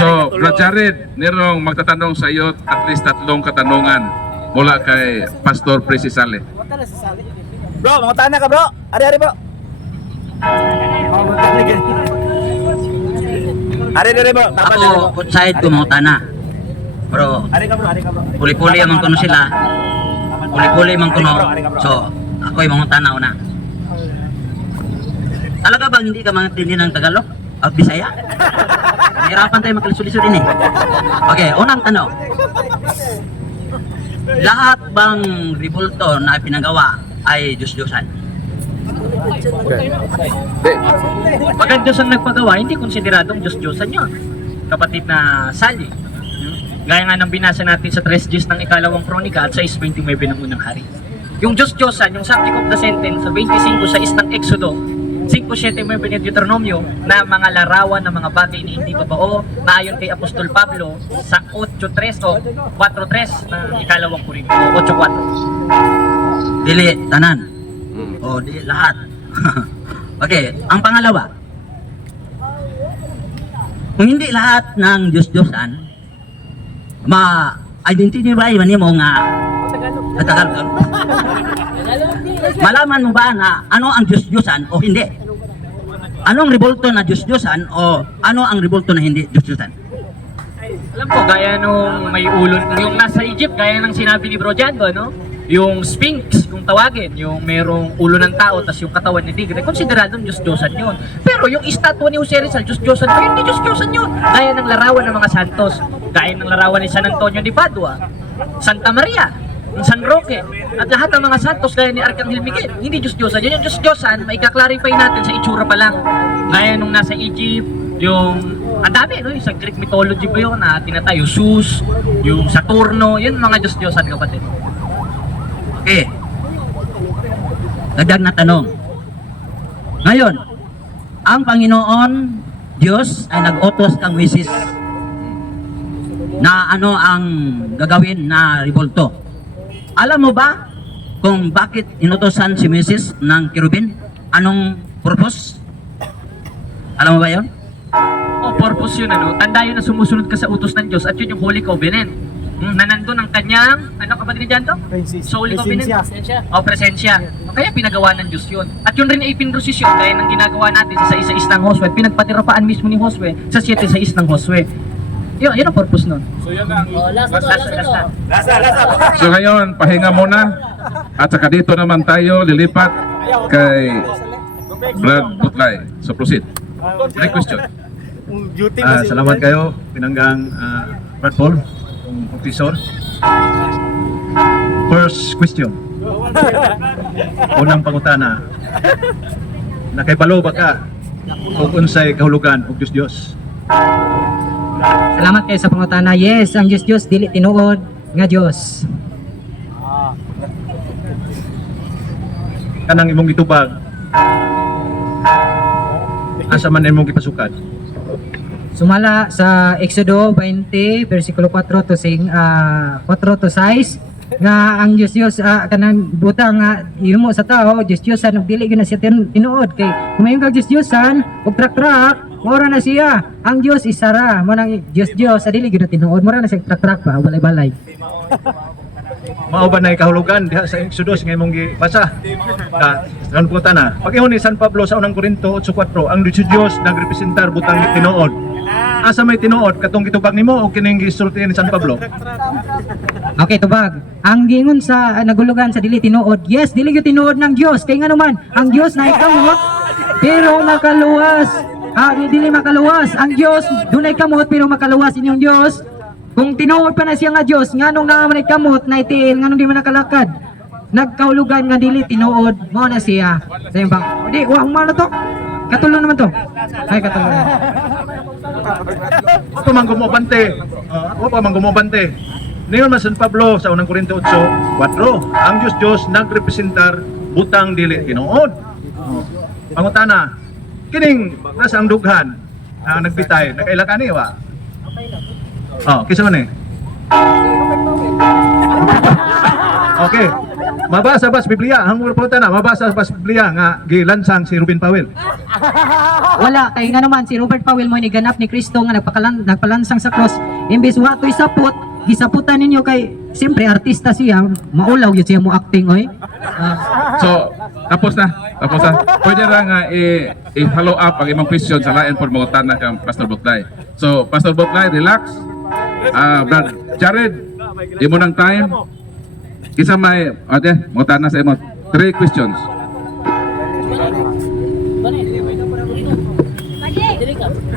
So, Brad Jared, nirong magtatanong sa iyo at least 3 katanungan mula kay Pastor Presi Sale. Bro, mga tana ka bro. Ari bro. Ari bro. Ako, outside ko mga tana. Bro, Ari ka bro. puli-puli amang kuno sila. Puli-puli amang kuno. So, ako yung mga tana una. Talaga bang hindi ka mangintindi ng Tagalog? At Bisaya? Mahirapan tayo magkalisulisod din eh. Okay, unang tanong. Lahat bang ribulto na pinagawa ay Diyos-Diyosan? Pag ang Diyos ang nagpagawa, hindi konsideradong Diyos-Diyosan yun. Kapatid na Sally. Gaya nga ng binasa natin sa 3 Gs ng ikalawang kronika at sa 6:29 ng unang hari. Yung Diyos-Diyosan, yung subject of the sentence sa 25 sa ng Exodo, 5:7 ng Deuteronomio na mga larawan ng mga bagay na hindi totoo na ayon kay Apostol Pablo sa 8:3 o 4:3 ng ikalawang Korinto, 8:4. Dili, tanan. O, dili lahat. Okay, ang pangalawa. Kung hindi lahat ng Diyos-Diyosan, ma-identify man mo nga Tagalog. Malaman mo ba na ano ang Diyos-Diyosan o hindi? Anong ribulto na Diyos-Diyosan o ano ang ribulto na hindi Diyos-Diyosan? Alam ko, gaya nung may ulon, yung nasa Egypt, gaya ng sinabi ni Bro Jando, no? Yung Sphinx, kung tawagin, yung merong ulo ng tao, tas yung katawan ni tigre, konsideradong Diyos-Diyosan yun. Pero yung estatwa ni Jose Rizal, Diyos-Diyosan pa, hindi Diyos-Diyosan yun. Gaya ng larawan ng mga santos, gaya ng larawan ni San Antonio de Padua, Santa Maria, San Roque, at lahat ng mga santos gaya ni Arcangel Miguel, hindi Diyos-Diyosan. Yun yung Diyos-Diyosan, maika-clarify natin sa itsura pa lang. Gaya nung nasa Egypt, yung ang dami, no? Yung sa Greek mythology ba yun na tinatay, yung Zeus, yung Saturno, yun mga Diyos-Diyosan, kapatid. Okay. Dagdag na tanong. Ngayon, ang Panginoon Diyos ay nag-utos kang Moises na ano ang gagawin na ribulto. Alam mo ba kung bakit inutosan si Moises ng kerubin? Anong purpose? Alam mo ba yun? O purpose yun, ano? Tanda yun na sumusunod ka sa utos ng Diyos at yun yung Holy Covenant. Na nandun ang kanyang, ano kapatid ni Janto? So, Holy Covenant. O presensya. O kaya pinagawa ng Diyos yun. At yun rin ay pinrosisyon gaya ng ginagawa natin sa 6:6 ng Josue. Pinagpatirapaan mismo ni Josue sa 7:6 ng Josue. Yun ang purpose nun. So yun ang Last. So ngayon, pahinga muna. At saka dito naman tayo lilipat kay Brad Butlay. So proceed. Next question. Salamat kayo, pinanggang Brad Paul, professor. First question. Unang pangutana. Nakahibalo ba ka kung unsay kahulugan og Diyos? Salamat kayo sa pangutana. Yes, ang Diyos dili tinuod nga Diyos. Kanang imong gitubag, asa man imong gipasukat? Sumala sa Exodo 20 versikulo 4 to 6 nga ang Diyos kanang butang nga himo sa tao Diyos-Diyosan ug dili gyud na siya tinuod kay kumayon kag Diyos-Diyosan ug trak-trak mora na siya ang Diyos isara mo nang Diyos sa dili gyud na tinuod mora na siya trak-trak pa balay-balay. Mao ba na kahulugan diha sa Exodus nga imong gibasa? Kan pangutana. Pag-ingon ni San Pablo sa unang Korinto 8:4, ang Diyos nagrepresentar butang ni tinuod. Asa may tinuod katong gitubag nimo o kining gisulti ni San Pablo? Okay, tubag. Ang gingon sa nagulugan sa dili tinuod. Yes, dili gyud tinuod ng Dios. Kay nga naman, ang Dios na ikamot pero makaluwas. Dili makaluwas. Ang Dios dunay kamot pero makaluwas inyong Dios. Kung tinuod pa na siya nga Dios, nganong naman kamot na itiil, nganong di man nakalakad. Nagkaulugan nga dili tinuod mo na siya. Sayo bang, di, wah, humano to. Katulong naman to. Ay, katulong. Ako man gumobante. Ako pa man gumobante. Ningon man San Pablo sa unang Korinto 8:4, ang Diyos nagrepresentar butang dili tinuod. Pangutana, kining nasa ang dughan nagbitay, nakaila ka ni wa? Kisa man eh. Okay. mabasa ba sa Biblia? Ang pangutana, mabasa ba sa Biblia nga gilansang si Ruben Powell? Wala kay nga naman si Robert Powell mo ni ganap ni Kristo nga nagpalansang sa cross. Imbes wa to'y sapot, gisaputan ninyo kay siyempre artista siya, maulaw yun siya mo acting oy. So, tapos na. Pwede ra nga i-follow up ang imong question sa lain for mga tanan kang Pastor Butlay. So, Pastor Butlay, relax. Brad Jared, imo nang time. Isa may, mga tanan sa imo. 3 questions.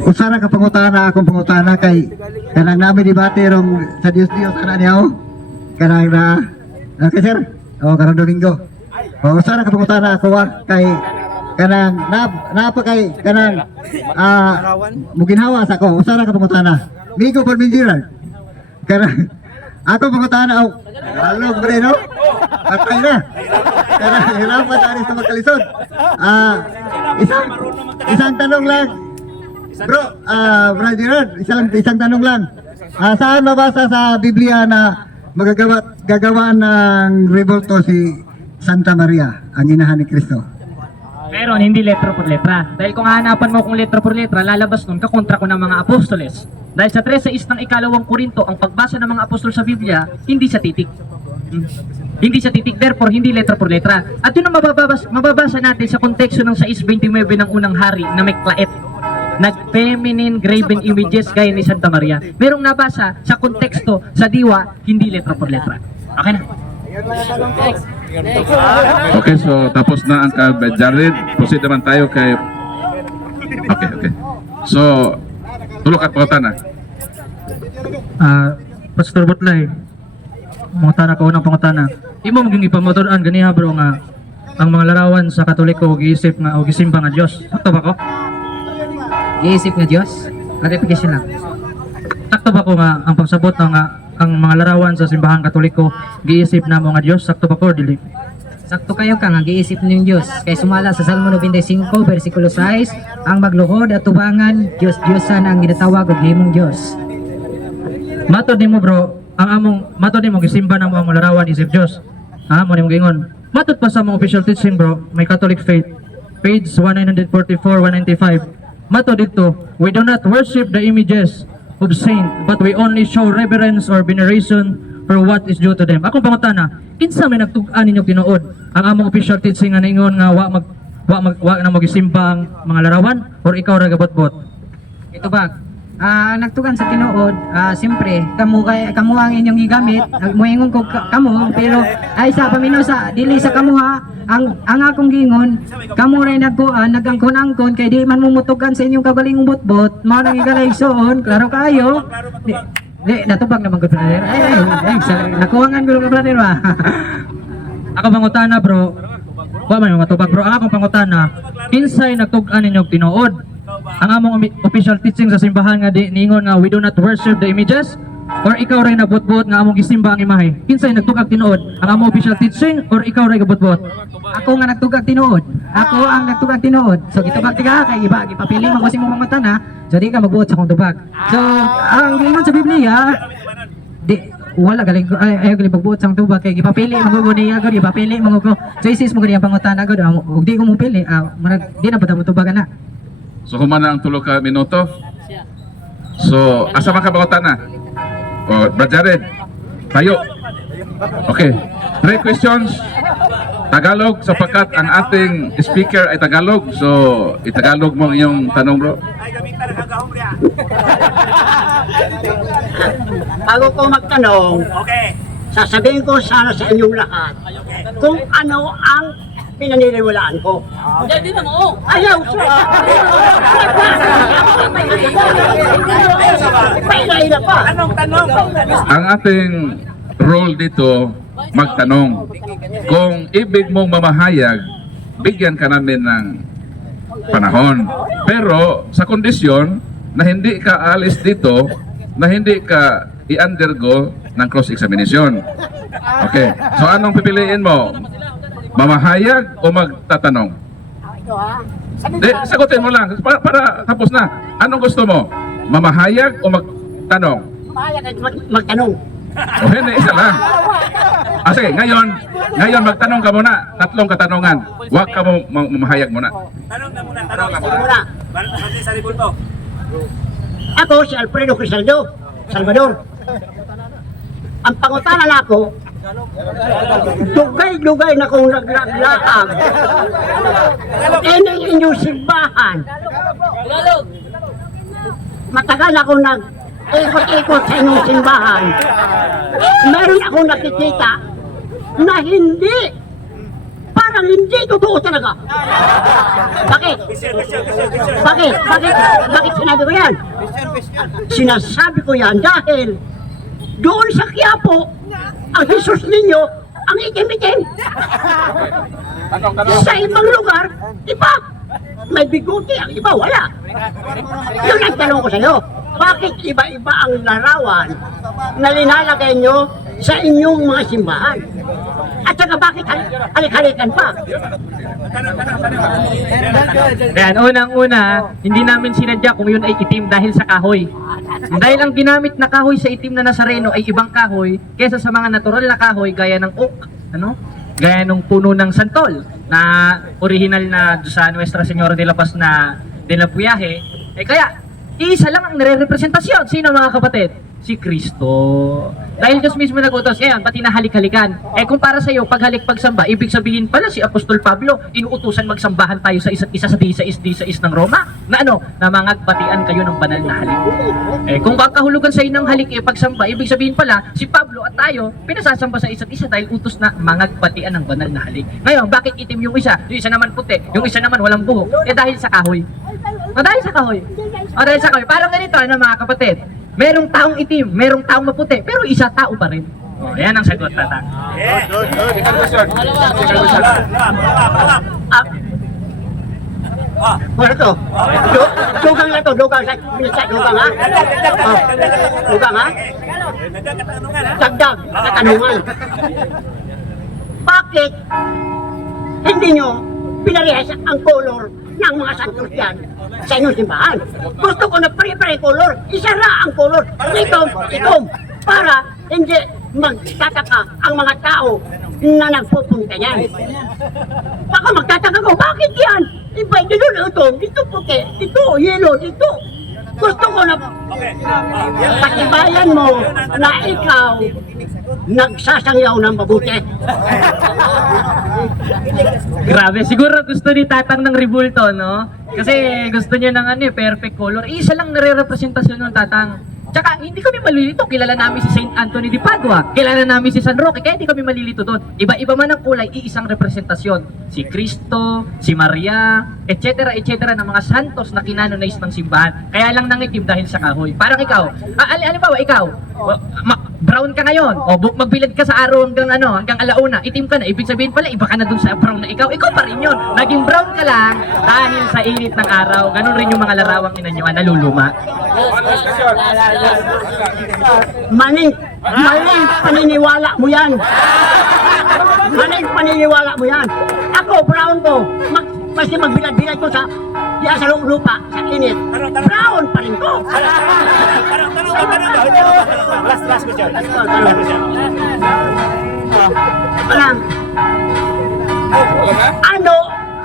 Usara ka pangutana akong pangutana kay kanang namin debate rong sa Dios kana niyaw kanang na kay sir o karong Domingo o usara ka pangutana ako kay kanang napa kay kanang muginhawa sa ko usara ka pangutana Migo por Minjiran kanang ako pangutana o alog bre no patay na kanang hirapan tani sa magkalisod isang tanong lang. Bro, Brad Gerard, isang tanong lang. Saan mabasa sa Biblia na gagawa ng rebulto si Santa Maria, ang inahan ni Kristo? Pero hindi letra por letra. Dahil kung hahanapan mo kung letra por letra, lalabas nun kakontra ko ng mga apostoles. Dahil sa 13 ng ikalawang Korinto, ang pagbasa ng mga apostol sa Biblia, hindi sa titik. Hindi sa titik, therefore hindi letra por letra. At yun ang mababasa natin sa konteksto ng 6:29 ng unang hari na may klait. Nag-feminine graven images gaya ni Santa Maria. Merong nabasa sa konteksto sa diwa, hindi letra por letra. Okay na? Okay, so tapos na ang kay Jared. Proceed naman tayo kay... Okay. So, tulok at pangutana. Pastor Butlay, pangutana ko unang pangutana. Imo maging ipamotoran ganiha bro nga ang mga larawan sa Katoliko giisip nga o gisimba nga Dios. Sakto ba ko? Iisip nga Dios. Clarification lang. Sakto ba ko nga ang pagsabot nga ang mga larawan sa simbahan Katoliko giisip na mo nga Dios? Sakto ba ko or dili? Sakto kayo ka nga giisip ng Dios. Kay sumala sa Salmo 95 bersikulo 6, ang magluhod at tubangan Dios-Diosan ang ginatawag og himong Dios. Matod nimo bro, matod nimo gisimba na mo ang larawan isip Dios. Mo nimo gingon. Matod pa sa mga official teaching bro, may Catholic faith, page 194-195. Mato dito, we do not worship the images of saint, but we only show reverence or veneration for what is due to them. Akong pangutana, kinsa may nagtug-an ninyo tinuod ang among official teaching nga ningon nga wa na magisimba ang mga larawan or ikaw ra gabot-bot? Ito ba? Nagtugan sa tinuod, siyempre, kamo ang inyong gigamit, muingon ko kamo, pero ay sa paminaw sa dili sa kamo ha, ang akong gingon, kamo ray nagangkon-angkon kay di man mumutugan sa inyong kabalingong botbot, mao nang igalaysoon, klaro kayo. Di natubag naman gud brother. Nakuwangan gud brother ba. Ako pangutana bro, wa man matubag bro. Ang akong pangutana, kinsay nagtug-an ninyo tinuod ang among official teaching sa simbahan nga di ningon nga we do not worship the images, or ikaw ray nabot-bot nga among gisimba ang imahe? Kinsay nagtugag tinuod, ang among official teaching or ikaw ray gabot-bot? Ako nga nagtugag tinuod. Ako ang nagtugag tinuod. So gitubag ka kay iba gipapili man ko sa imong pangutana, so di ka magbuot sa akong tubag. So ang gingon sa Biblia, di wala galing ko ayaw galing pagbuot sa akong tubag kay gipapili man ko niya gud, gipapili man ko. Choices mo gani ang pangutana gud, ug di ko mo pili, di na patamo tubagan na. So, humana ang 3 ka minuto. So, asa man ka pangutana? O, Brad Jared, tayo. Okay, 3 questions. Tagalog, sapagkat ang ating speaker ay Tagalog. So, itagalog mo ang iyong tanong, bro. Bago ko magtanong, sasabihin ko sana sa inyong lahat kung ano ang pinaniniwalaan ko. Ayaw siya! Painahila pa! Ang ating role dito, magtanong. Kung ibig mong mamahayag, bigyan ka namin ng panahon. Pero sa kondisyon na hindi ka alis dito, na hindi ka i-undergo ng cross-examination. Okay, so anong pipiliin mo? Mamahayag o magtatanong? Sagutin mo lang para tapos na. Anong gusto mo? Mamahayag o magtanong? Mahayag at magtanong. O hindi, isa lang. Sige, ngayon magtanong ka muna, tatlong katanungan. Huwag ka mo mamahayag muna. Muna. Ako si Alfredo Crisaldo, Salvador. Ang pangutanan ako, dugay-dugay na kong naglaglaag. Ining inyong simbahan. Matagal ako nag-ikot-ikot sa inyong simbahan. Meron akong nakikita na parang hindi totoo talaga. Bakit? Bakit sinabi ko yan? Sinasabi ko yan dahil doon sa Quiapo, ang Jesus ninyo, ang itim-itim. Sa ibang lugar, iba. May biguti, ang iba wala. Yung nagtanong ko sa iyo, bakit iba-iba ang larawan na linalagay nyo sa inyong mga simbahan? At saka bakit halik-halikan pa? Ayan, unang-una, hindi namin sinadya kung yun ay itim dahil sa kahoy. Dahil ang ginamit na kahoy sa itim na Nazareno ay ibang kahoy kaysa sa mga natural na kahoy gaya ng oak, gaya ng puno ng santol na original na sa Nuestra Señora de la Paz na de la Puyahe. Kaya, isa lang ang nire-representasyon. Sino mga kapatid? Si Kristo. Dahil Diyos mismo nag-utos, pati na halik-halikan. Kung para sa iyo, paghalik pagsamba, ibig sabihin pala si Apostol Pablo, inuutusan magsambahan tayo sa isa't isa sa disais ng Roma, na na mangagbatian kayo ng banal na halik. Kung kakahulugan sa inyo ng halik, pagsamba, ibig sabihin pala, si Pablo at tayo, pinasasamba sa isa't isa dahil utos na mangagbatian ng banal na halik. Ngayon, bakit itim yung isa? Yung isa naman puti, yung isa naman walang buhok. Dahil sa kahoy. Dahil sa kahoy. Dahil sa kahoy. Parang ganito, mga kapatid. Merong taong itim, merong taong maputi, pero isa tao pa rin. Yan ang sagot, Tatang. Ano to? Dugang na to, dugang ha? Dugang ha? Dagdag, katanungan. Bakit hindi nyo pinarehas ang color ng mga santos dyan sa inyong simbahan? Gusto ko na pare-pare color, isara ang color, itom, para hindi magtataka ang mga tao na nagpupunta yan. Baka magtataka ko, bakit yan? Iba, dito puti, dito yellow, dito. Gusto ko na patibayan mo na ikaw nagsasangyaw ng mabuti. Grabe, siguro gusto ni Tatang ng Ribulto, no? Kasi gusto niya ng perfect color. Isa lang nare-representasyon ng Tatang. Tsaka hindi kami malilito, kilala namin si Saint Anthony de Padua, kilala namin si San Roque, kaya hindi kami malilito doon. Iba-iba man ang kulay, iisang representasyon. Si Cristo, si Maria, etc. ng mga santos na kinanonize ng simbahan. Kaya lang nangitim dahil sa kahoy. Parang ikaw, halimbawa ikaw, brown ka ngayon, o magbilad ka sa araw hanggang alauna, itim ka na, ibig sabihin pala, iba ka na dun sa brown na ikaw pa rin yun. Naging brown ka lang dahil sa init ng araw. Ganon rin yung mga larawang inanyuan, naluluma. Maling paniniwala mo yan. Maling paniniwala mo yan. Ako, brown ko. Basta magbilad-bilad ko sa lupa, sa init. Brown pa rin ko. Last question. Ano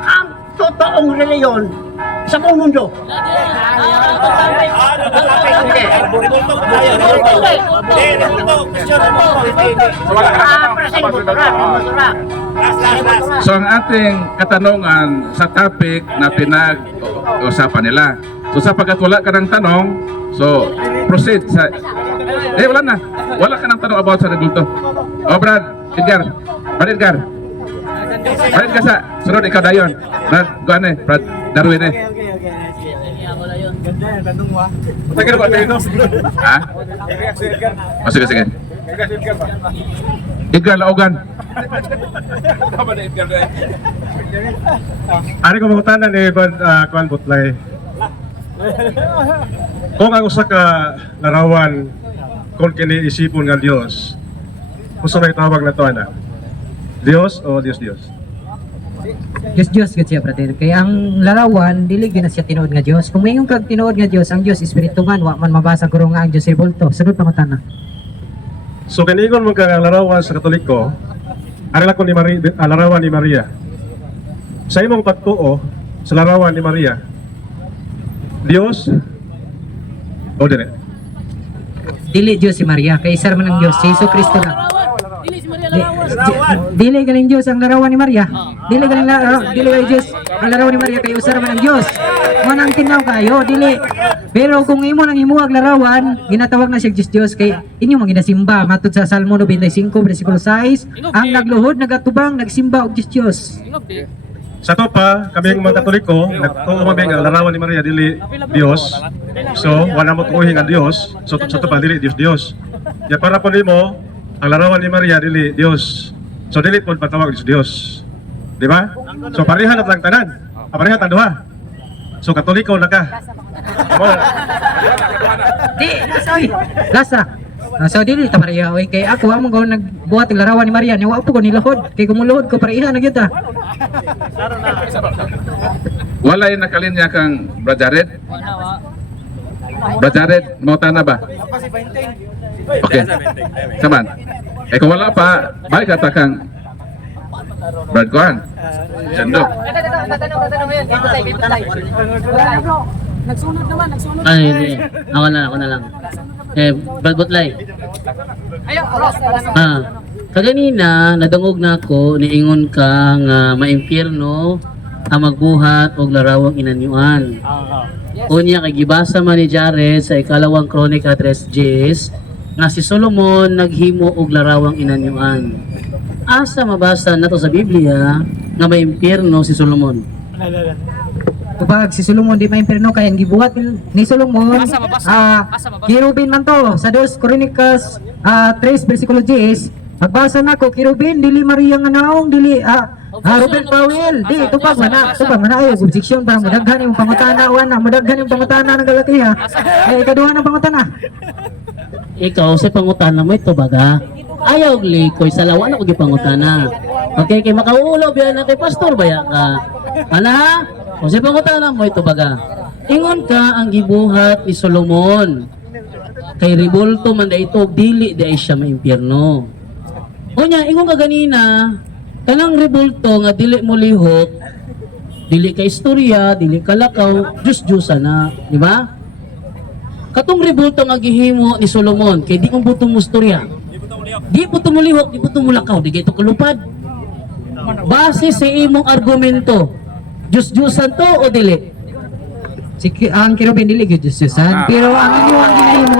ang totoong reliyon sa buong mundo? So ang ating katanungan sa topic na pinag-usapan nila. So sapagkat wala ka ng tanong, so proceed sa... wala na. Wala ka ng tanong about sa Ribulto. Brad Edgar. Brad ka sa sunod, ikaw dayon. Brad, Brad Darwin Ha? Sige. Edgar Laugan. Ari ko mangutanan ni Kuan Butlay. Kung ang usa ka larawan kung kini isipon nga Dios, usa may tawag na to ana? Dios o Dios? Diyos gud siya, brother. Kaya ang larawan dili gyud na siya tinuod nga Dios. Kung mayong kag tinuod nga Dios, ang Dios espiritu man wa man mabasa guro nga ang Dios Ribulto. Sunod pangutana. So kaningon mo ka ang larawan sa Katoliko, arila ko ni Maria, larawan ni Maria. Sa imong pagtuo sa larawan ni Maria, Dios o dire. Dili Diyos si Maria, kay isa man ang Diyos, si Jesu Kristo na. Dili galing Diyos ang larawan ni Maria. Dili galing Diyos ang larawan ni Maria, kay usa man ang Diyos. Manang tinaw kayo, dili. Pero kung imo nang imuhag larawan, ginatawag na siya Diyos kay inyo mga ginasimba matud sa Salmo 95 bersikulo 6, ang nagluhod, nagatubang, nagsimba og Diyos. Sa to pa, kami ang mga Katoliko, nagtuo kami ang larawan ni Maria dili Dios. So, wala mo tuuhin ang Dios. So, sa to pa, dili Dios. Ya para po nimo, ang larawan ni Maria dili Dios. So, dili po patawag Dios. Di ba? So, pareha na lang tanan. Pareha tan duha. So, Katoliko na ka. Di, lasa. So dili ta Maria, oy kay ako amo ko nagbuhat og larawan ni Maria, niwa po ko nilahod. Kay kumulohod ko pareha na gyud ta. Walay nakalinya kang Brad Jared? Brad Jared, mau tanah ba? Okay. Saman. Kung wala pa, balik kata kang Brad Kuan. Jando. Ay, hindi. Ako na lang. Brad Butlay. Kaganina, nadangog na ako, niingon ka nga maimpyerno ang magbuhat og larawang inanyuan. Unya kay gibasa man ni Jared sa ikalawang Kronika 3:10 nga si Solomon naghimo og larawang inanyuan. Asa mabasa nato sa Biblia nga maimpyerno si Solomon? Kapag si Solomon di maimperno kay ang gibuhat ni Solomon, kirubin man to sa 2 Kronikas 3 bersikulo 10. Magbasa na ko, kirubin dili Maria nga naong dili Ruben Powell, di tupag man na ayo objection para mudaghan yung pangutana wana, mudaghan yung pangutana ng galatiha. Eh kaduha ng pangutana. Ikaw sa pangutana mo ito baga. Ayaw likoy sa lawan ako gipangutana. Okay, kay makaulo biya na kay pastor baya ka. Ana ha? Kung sa pangutana mo ito baga. Ingon ka ang gibuhat ni Solomon. Kay rebolto man da ito dili di ay siya maimpyerno. Unya ingon ka ganina, kanang rebolto nga dili mo lihok, dili ka istorya, dili ka lakaw, Diyos-Diyosa na, di ba? Katong rebolto nga gihimo ni Solomon, kay di kong butong mo istorya. Di butong mo lihok, di butong mo lakaw, di kayo kalupad. Base sa imong argumento, Diyos-Diyosan to o dili? Ang kirubin dili gyud Diyos-Diyosan, pero ang inyo ang ginahimo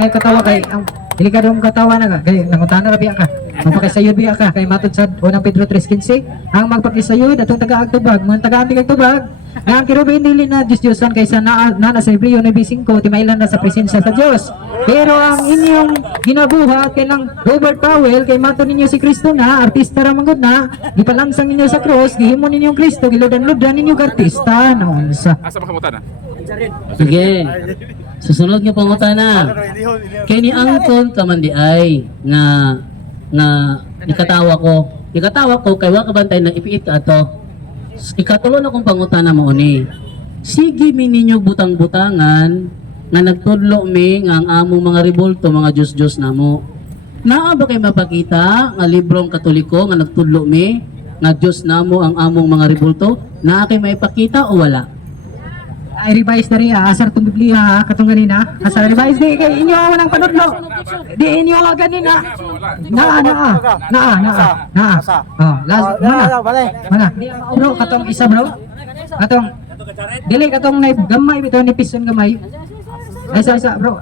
ay katawa kay ang delikado mong katawa na kay nangutana ra biya ka. Magpakisayod biya ka kay matud sa 1 Pedro 3:15, ang magpakisayod atong taga-agtubag, mga taga-antig agtubag. Ang kirubin dili na Diyos-Diyosan kaysa na sa Hebreo 9:5 timailan na sa presensya sa Dios. Pero ang inyong ginabuhat kay lang Robert Powell kay matud ninyo si Kristo na artista ra manggod na, gipalansang ninyo sa cross, gihimo ninyong Kristo, giludan-ludan ninyo artista naon sa. Asa makamutana? Sige. Susunod nga pangutana. Kay ni angkon ka man di ay nga ikatawa ko kay wa ka bantay nang ipiit ka ato. Ikatulo na kong pangutana mo ni. Sige mi ninyo butang-butangan nga nagtudlo mi nga ang among mga rebolto mga Diyos-Diyos namo. Naa ba kay mapakita nga librong Katoliko nga nagtudlo mi nga Diyos namo ang among mga rebolto? Naa kay maipakita o wala? I revise na rin asar tong Biblia katong ganina. Asar revise di kay inyo walang panudlo. Di inyo ganina. Oh, last mana. Bro katong isa bro. Katong dili katong gamay bitaw ni pison gamay. Isa bro.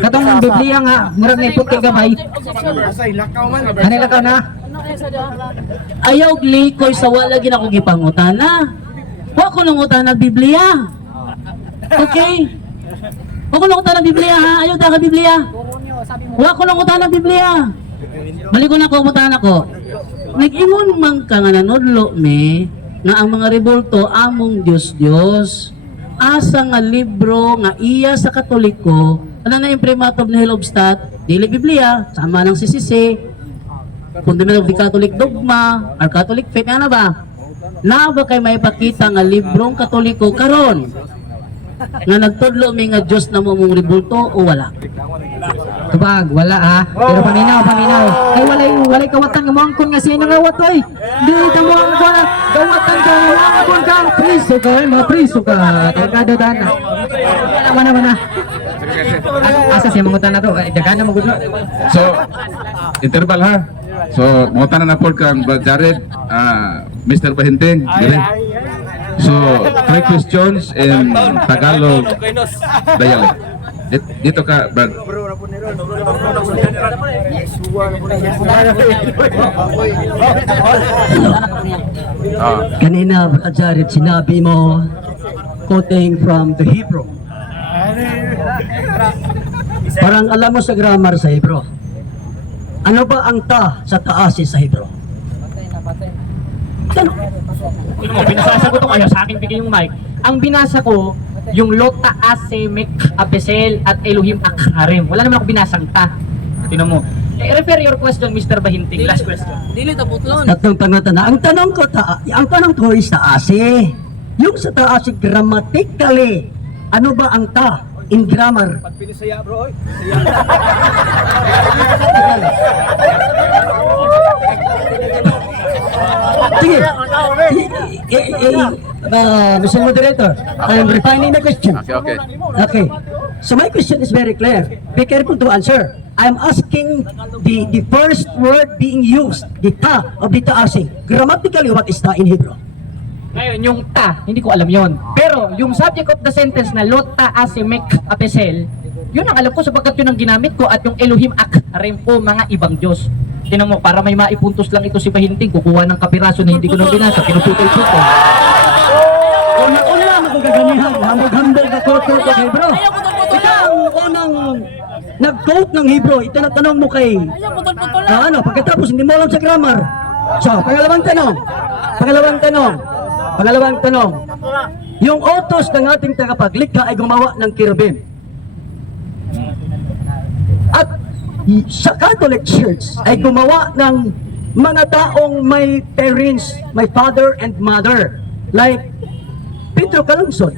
Katong Biblia nga murag na puti gamay. Kanila ka na. Ayaw likoy sa wala gid ako gipangutana. Wa ko nang utana Biblia. Okay? Wa ko nang utana Biblia ha. Ayaw ta ka Biblia. Wa ko nang utana Biblia. Balik ko na ko utana ko. Nag-ingon man ka nga nanudlo me nga ang mga rebolto among Diyos. Asa nga libro nga iya sa Katoliko, ano na imprimatum ni Hillobstadt, dili Biblia, sama ng CCC, Fundamental of the Catholic Dogma, or Catholic Faith, ano ba? Na ba kay may pakita nga librong Katoliko karon nga nagtudlo mi nga Dios na mo mong rebulto o wala? Tubag, wala ha. Pero paminaw. Ay walay kawatan nga moangkon nga sino nga watoy. Di ta moangkon kawatan ka moangkon ka priso ka, mga priso ka. Targado dana. Mana. Asa siya mangutan na to? Dagana mo gud. So, interval ha. So, mga na po kang Brad Jared, Mr. Bahinting. So, 3 questions in Tagalog dialect. Dito ka, Brad. Kanina, Brad Jared, sinabi mo, quoting from the Hebrew. Parang alam mo sa grammar sa Hebrew. Ano ba ang ta sa taasi sa Hebrew? Tanong. Ano mo, binasasagot ko kayo, sa akin bigay yung mic. Ang binasa ko, yung Lota Asemek Apesel at Elohim Akharim. Wala naman ako binasang ta. Tinan mo. Refer your question, Mr. Bahinting. Last question. Tatlong pangutan na. Ang tanong ko is taasi. Yung sa taasi grammatically, ano ba ang ta in grammar? Sige. Mr. Moderator, I'm refining the question. Okay. So my question is very clear. Be careful to answer. I'm asking the first word being used, the ta of the taasi. Grammatically, what is ta in Hebrew? Ngayon, yung ta, hindi ko alam yon. Pero, yung subject of the sentence na Lota Asemek Apesel, yun ang alam ko sapagkat yun ang ginamit ko at yung Elohim Akharim po mga ibang Diyos. Tinan mo, para may maipuntos lang ito si Bahinting, kukuha ng kapiraso na hindi ko nang binasa, pinuputol-putol. Una lang ako gaganihan, hambog-hambog na quote ng Hebrew. Ito ang unang nag-quote ng Hebrew, itinatanong mo kay, pagkatapos hindi mo alam sa grammar. So, pangalawang tanong, yung utos ng ating tagapaglikha ay gumawa ng kirubim. At sa Catholic Church ay gumawa ng mga taong may parents, may father and mother. Like Pedro Calungsod,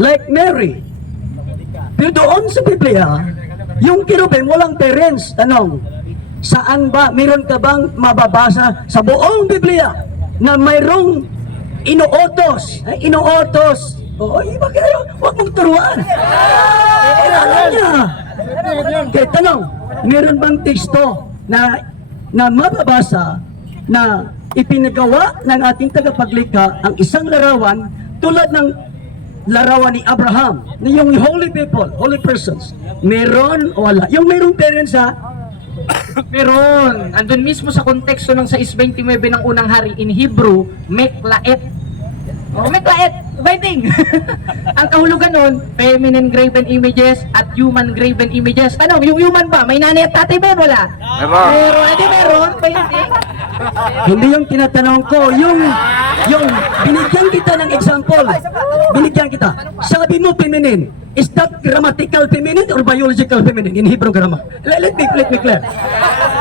like Mary. Pero doon sa Biblia, yung kirubim walang parents. Tanong, saan ba, meron ka bang mababasa sa buong Biblia na mayroong inuutos? Oo, iba kayo, huwag mong turuan. Alam niya. Kaya tanong, meron bang teksto na mababasa na ipinagawa ng ating tagapaglikha ang isang larawan tulad ng larawan ni Abraham, na yung holy people, holy persons? Meron o wala? Yung merong parents ha? Meron. Andun mismo sa konteksto ng 6:29 ng unang hari in Hebrew, Meklaet. Meklaet, Bahinting. Ang kahulugan nun, feminine graven images at human graven images. Tanong, yung human ba? May nanay at tatay ba? Wala? Meron, Bahinting. Hindi yung tinatanong ko, yung binigyan kita ng example. Sabi mo feminine. Is that grammatical feminine or biological feminine in Hebrew grammar? Let me clear.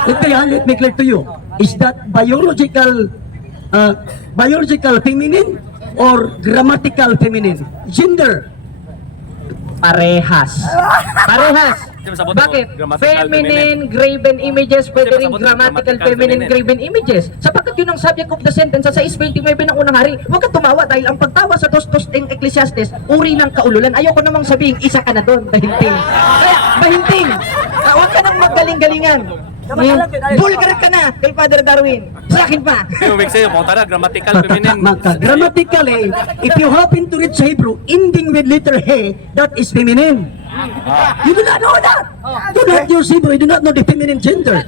Let me clear to you. Is that biological feminine or grammatical feminine? Gender. Parehas. Bakit? Feminine graven images, pwede rin grammatical feminine graven images. Sapagkat yun ang subject of the sentence sa 6:29 ng unang hari. Huwag kang tumawa dahil ang pagtawa sa tostos ng Ecclesiastes, uri ng kaululan. Ayoko namang sabihin, isa ka na doon, Bahinting. Kaya, Bahinting, huwag ka nang magaling-galingan. Vulgar ka na kay Father Darwin. Sa akin pa. Grammatically, if you happen to read sa Hebrew, ending with letter he, that is feminine. You do not know that. Do not use Hebrew, you do not know the feminine gender.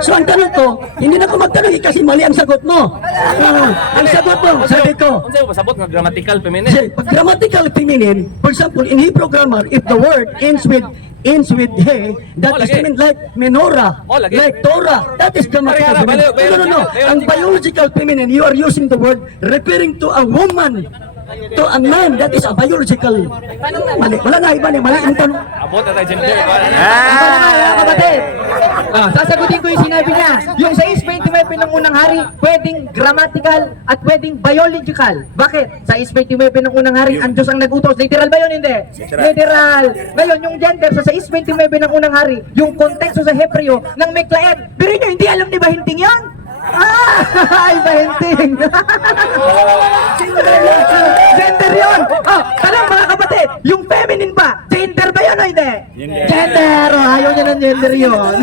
So ang tanong ko, hindi na ako magtanong kasi mali ang sagot mo. Ang sagot mo, sabi ko, pag grammatical feminine, for example, in Hebrew grammar, if the word ends with he, that is feminine, like menorah, like Torah, that is grammatical feminine. No. Ang biological feminine, you are using the word referring to a woman, to a man, that is a biological. Mali. Wala na iba ni mali ang tanong. Kapatid. Sasagutin ko yung sinabi niya. Yung sa 629 ng unang hari, pwedeng grammatical at pwedeng biological. Bakit? Sa 629 ng unang hari, ang Diyos ang nagutos. Literal ba yun? Hindi. Literal. Ngayon, yung gender sa 629 ng unang hari, yung konteksto sa Hebreo ng Meklaet. Pero nyo, hindi alam ni Bahinting yan? Ay, Bahinting. Gender yun. Talang mga kapatid, yung feminine ba? Gender ba yun o hindi? Gender. Ayaw niya ng gender yun.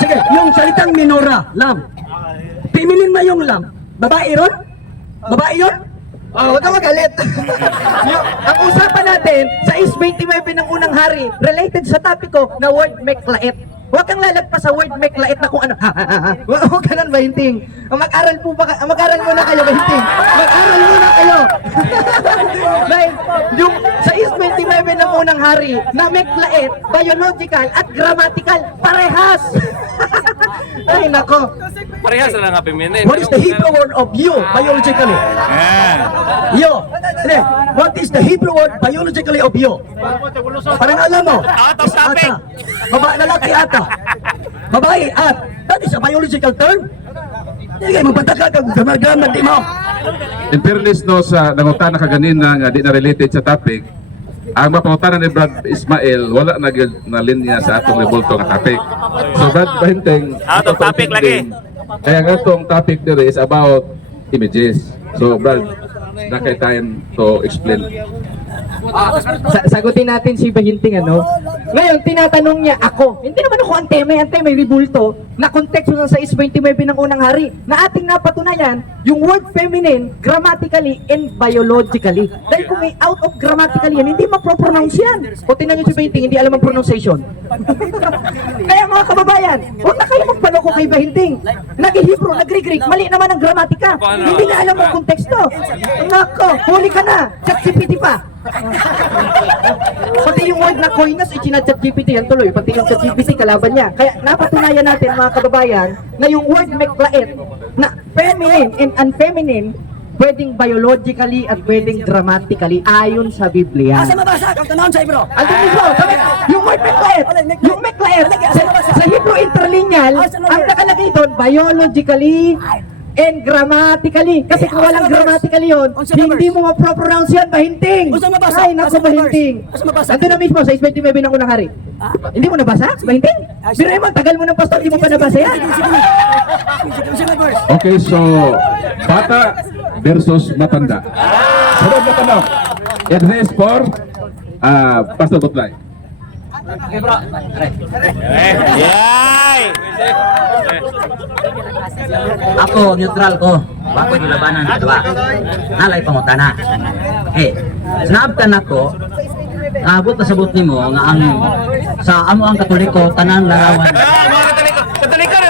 Sige, yung salitang minora, love. Feminine ba yung love? Babae ron? Babae yun? Huwag ka magalit. Ang usapan natin sa 629 ng unang hari, related sa topic ko na word Meklaet. Huwag kang lalagpas sa word Meklaet na kung ano. Huwag ka nang Bahinting. Mag-aral muna kayo, Bahinting. Mag-aral muna kayo. Dahil yung sa 629 ng unang hari na Meklaet, biological at grammatical, parehas. Ay, nako. Parehas na nga feminine. What is the Hebrew word of you, biologically? Yo. Hindi. What is the Hebrew word biologically of you? Parang alam mo. Is ata. Babae, lalaki ata. Babae at. That is a biological term. Hindi kayo magpataka kag gamar-gamar di mo. In fairness no sa nangutana ka ganina nga di na related sa topic, ang mapangutanan ni Brad Ismael wala na linya sa atong rebulto nga topic. So Brad Bahinting, Out of topic lagi. Kaya nga itong topic nila is about images. So Brad, na kay time to explain. Sagutin natin si Bahinting ano. Ngayon, tinatanong niya ako. Hindi naman ako anteme ribulto na konteksto sa 629 ng unang hari na ating napatunayan yung word feminine grammatically and biologically. Dahil kung may out of grammatically yan, hindi mapropronounce yan. O tingnan niyo si Bahinting, hindi alam ang pronunciation. Kaya mga kababayan, huwag na kayo magpaloko kay Bahinting. Nag-Hebrew, nag-Greek, mali naman ang gramatika. Hindi na alam ang konteksto. Nako, huli ka na. ChatGPT pa. Pati yung word na koinas, ichinat GPT yan tuloy. Pati yung ChatGPT kalaban niya. Kaya napatunayan natin mga kababayan na yung word Meklaet na feminine and unfeminine pwedeng biologically at pwedeng grammatically ayon sa Biblia. Asa mabasa kang tanawon sa Hebrew? Ang Hebrew, yung word Meklaet, sa Hebrew interlineal, ang nakalagay doon, biologically and grammatically. Kasi kung walang grammatically yun, hindi mo mapropronounce yan, Bahinting. Ay, naku, Bahinting. Nandun na mismo sa 629 ng unang hari. Hindi mo nabasa, Bahinting? Pero mo, tagal mo ng pastor, hindi mo pa nabasa yan. Okay, so bata versus matanda. Sunod na tanong. Advice for Pastor Butlay. Ako, neutral ko. Bako yung labanan sa dua. Nalay pangutana. Sinabtan ako, abot na sabot nimo nga ang sa amo ang Katoliko tanan larawan. Katoliko na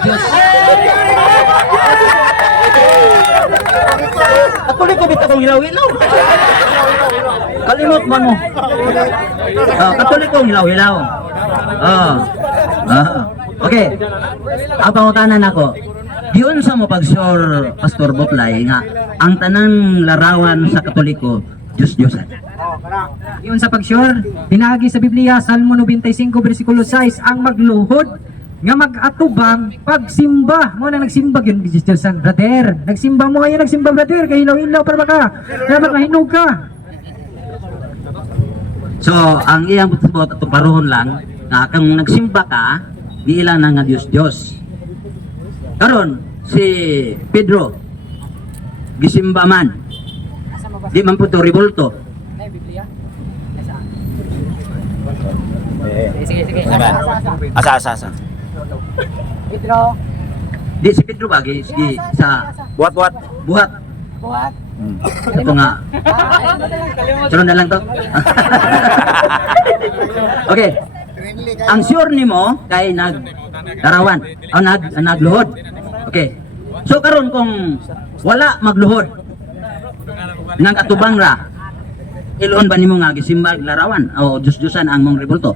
Diyos. Katoliko bitaw kong hilaw-hilaw. Kalimot man mo. Katoliko hilaw-hilaw. Okay. Ang pangutanan ako. Diyon sa mo pag-sure Pastor Butlay nga ang tanang larawan sa Katoliko Diyos-Diyosan. Yun sa pag-sure, pinagi sa Biblia, Salmo 95 versikulo 6, ang magluhod nga mag-atubang pagsimba. Mo na nagsimba yun, Diyos-Diyosan, brother. Nagsimba mo kayo, nagsimba brother, kay hilaw-hilaw para baka. Dapat mahinog ka. So, ang iyang butot at paruhon lang na kung nagsimba ka, di ilang na nga Diyos-Diyos. Karon si Pedro gisimba man. Di man po to ribulto. Sige. Asa. Di si Pedro ba sa Buhat. ito nga. Sunod na lang to. Okay. Ang sure nimo kay naglarawan o nagluhod. Okay. So karon kung wala magluhod nang atubang ra, iluon ba nimo nga gisimbag larawan o Diyos-Diyosan ang mong rebulto?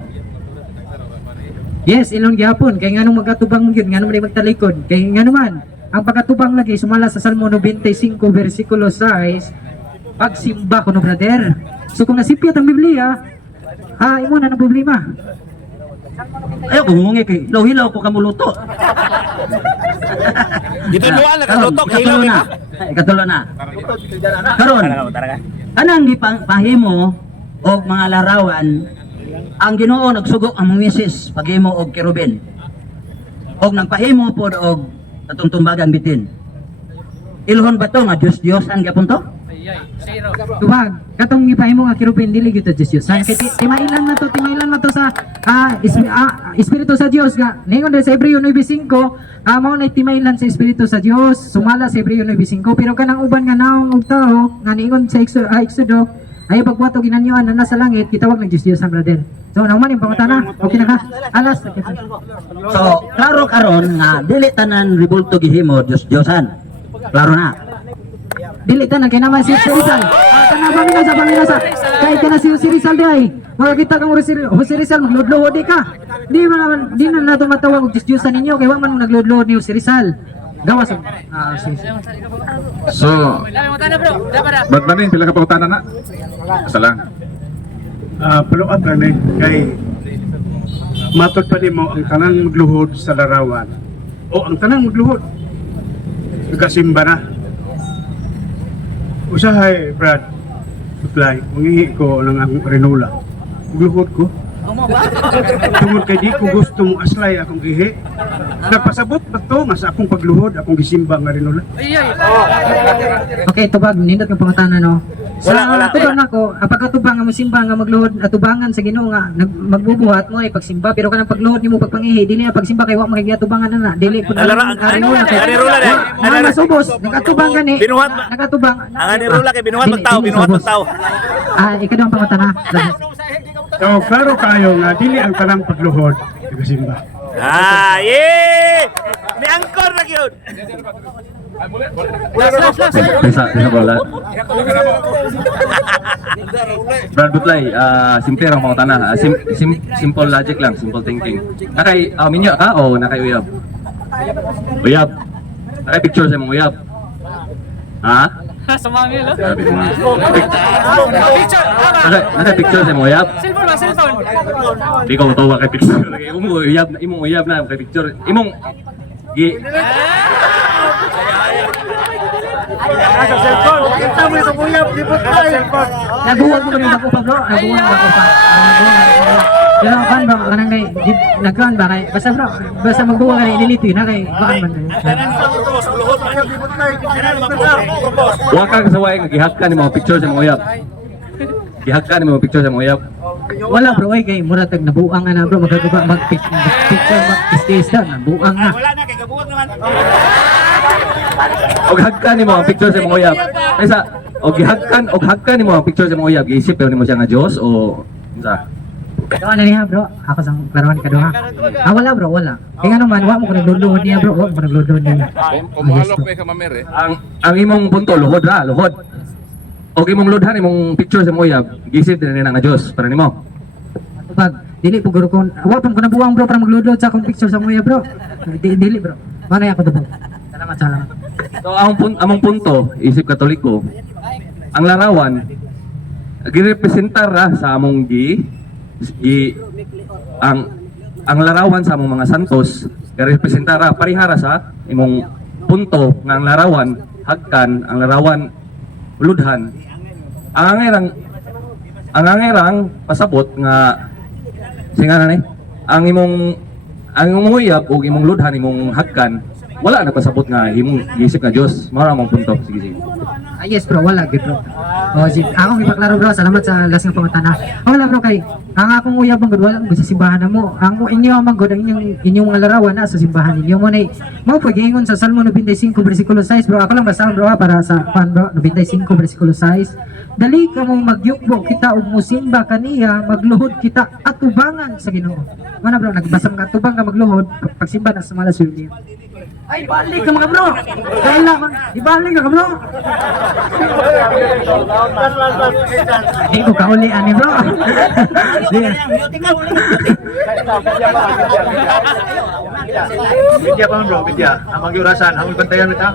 Yes, ilong gyapon kay nganong magatubang mo gyud, nganong may magtalikod. Kay nganuman ang pagkatubang lagi sumala sa Salmo 95 versikulo 6, pagsimba kuno brother. So kung nasipyat ang Biblia, imo na ang problema. Ayaw ko humungi kay hilaw ko kamuluto. Dito luan na katutok, hilaw na. Ikatulo na. Karon, Tara. anang gipahimo og mga larawan ang Ginoo nagsugo ang Moises paghimo og kerubin. Og nagpahimo pod og atong tumbagang bitin. Ilhon ba to nga Dios-Diosan gyapon to? Tubag, katong gipahimo nga kirupin dili gyud to Dios. Kay timailan na to sa Espiritu sa Dios nga. Ningon sa Hebreo 9:5, mao na timailan sa Espiritu sa Dios, sumala sa Hebreo 9:5, pero kanang uban nga naong og tao nga ningon sa Exodo ay pagbuhat og ginanyoan na nasa langit kitawag ng Dios ang brother. So nang maning pangutana, okay na ka? Alas. So, klaro karon nga dili tanan ribulto gihimo Dios-Diosan. Klaro na. Dili tanan kay naman si Rizal. Kana paminasa. Kay kana si Rizal day. Makakita kang si Rizal magludluhod di ka. Di na nato matawag og Dios-Diosan ninyo kay wa man nagludluhod ni si Rizal. Gawas. So, ba't maning pila ka pangutana na? Isa lang. Follow up lang kay matod pa nimo ang tanang magluhod sa larawan. O ang tanang magluhod. Nagasimba na. Usahay, Brad, supply, mangingi ko ng ang renola. Magluhod ko. Tungod kay di ko gusto mo aslay akong ihi. Nagpasabot ba to nga sa akong pagluhod, akong gisimba nga renola. Okay, tubag nindot ng pangutana no. Sa Wala. tubag nako, pagkatubang nga mosimba nga magluhod atubangan sa Ginoo nga magbubuhat mo ay pagsimba pero kanang pagluhod nimo pagpangihi dili na pagsimba kay wa magigatubangan na dili pud Anirula na. masubos nagatubang gani Binuhat. nagatubang Ang anirula kay binuhat ng tao. ikadong pangutana. So, klaro kayo nga dili ang tanang pagluhod, nagasimba. Yeah! Ni angkor na gyud. Bisa bola. Brad Butlay, simple lang mga tanah. Simple logic lang, simple thinking. Nakay minyo ka o nakay uyab? Uyab. Nakay picture sa mong uyab. Ha? Sa mga milo. Sabi ko nga. Nakay picture sa mong uyab? Cellphone. Di ko matawa kay picture. Imong uyab na kay picture. Imong Naguwag mo rin ako pa bro. Naguwag ako pa. Pero kan ba kanang kay nagkan ba kay basta magbuwag kay delete na kay baan man. wa ka kasaway nga gihakkan ni mga picture sa mga uyab. Gihakkan ni mga picture sa mga uyab. Wala bro ay kay mura tag nabuang na bro magkatuba mag-picture mag-istista nabuang na. Wala na kay gabuhat naman. Og hagkan ni mga picture sa mga uyab. Kaysa og hagkan ni mga picture sa mga uyab, giisip pero nimo siya nga Dios o unsa? Ano niya bro? Ako sang klarawan ka duha. Wala bro, wala. Kaya nga naman, wa mo ko nagluluhod niya bro. Wa mo ko nagluluhod niya. Kung mahalok may kamamere. Ang imong punto luhod ra, luhod. Og imong lodhan imong picture sa mga uyab, giisip din nila nga Dios para nimo. Pag dili po guro ko, wa pa ko nabuwang bro para magluluhod sa akong picture sa mga bro. Dili bro. Mana ako dubo. Salamat. So among punto, isip Katoliko, ang larawan girepresentar ra sa among ang larawan sa among mga santos girepresentar ra parihara sa imong punto nga ang larawan hagkan, ang larawan uludhan. Ang angerang pasabot nga singanan ni ang imong uyab ug imong ludhan imong hagkan wala na pasabot nga himong giisip nga Dios. Mao ra among punto. Sige. Yes bro, wala gid bro. Akong ipaklaro bro, salamat sa last nga pangutana. Wala bro kay ang akong uyab ang wala mo sa simbahan na mo. Ang inyo ang gud ang inyong mga larawan na sa simbahan ninyo mo nay mao pagingon sa Salmo 95 bersikulo 6 bro. Ako lang basa bro para sa bro 95 bersikulo 6. Dali ka mo magyukbo kita og musimba kaniya, magluhod kita atubangan sa Ginoo. Mana bro, nagbasa ka atubang ka magluhod pagsimba na sa malas niya. Ay, balik ka mga bro! Kailangan, ibalik ka bro! Hindi ko kaulian ni bro! Media pa man bro, media. Ang magyurasan, ang ibantayan mo ta.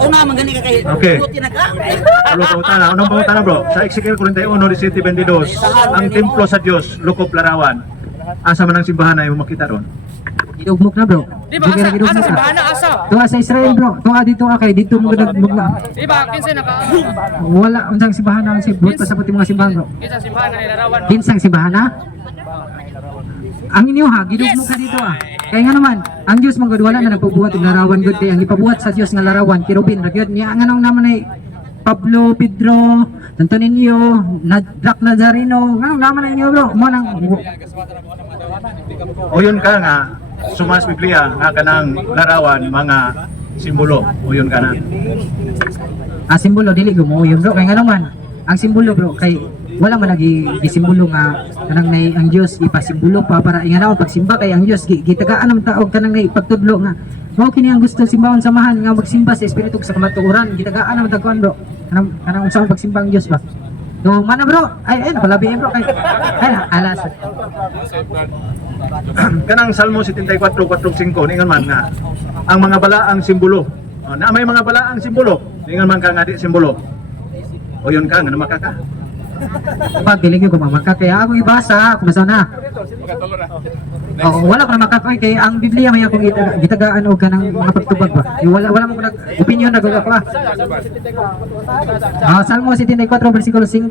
Una manggani ka kay Okay. buti na ka. Alo pangutana, unang pangutana bro. Sa Ezekiel 41:22, ang templo sa Dios, Lukop Larawan. Asa man ang simbahan na yung makita ron? Gidugmok na bro. Di ba asa simbahan na asa? Tuwa sa Israel bro. Tuwa dito kay dito mo nagmug na. Di ba, kinsa naka Wala unsang simbahan na si buot pa sa puti mga simbahan bro. kinsa simbahan na nilarawan? Kinsang simbahan na? Ang inyo ha, gidugmok ka dito ah. Kaya nga naman, ang Diyos mong God, wala na nagpabuhat ng larawan God. Kaya ang ipabuhat sa Diyos ng larawan, kirubin, ragyod niya. Ang anong naman ay Pablo, Pedro, Santo Niño, Jack Nazareno, anong naman ay inyo bro? Manang, O yun ka nga, sumas Biblia nga kanang larawan mga simbolo. O yun ka na. simbolo, dili gumuyo bro. Kaya nga naman, ang simbolo bro, kay wala man lagi gisimbolo nga kanang nay ang Dios ipasimbolo pa para inganaw pagsimba kay ang Dios gitagaan ang taog kanang nay pagtudlo nga mao kini ang gusto simbahon samahan nga magsimba sa espiritu sa kamatuoran gitagaan ang tagkuan bro kanang unsa ang pagsimba ang Dios ba no mana bro ay napalabi bro kay ay alas Kanang Salmo 74:4-5 ningon man nga ang mga balaang simbolo. Na may mga balaang simbolo. Ningon man ka nga di simbolo. O yun ka nga na makaka. pag dili ko mamaka kaya ako ibasa ako basa na wala ko na makakoy kay ang Biblia may akong gitagaan og kanang mga pagtubag ba wala mo ko nag opinion na ako Salmo 74:5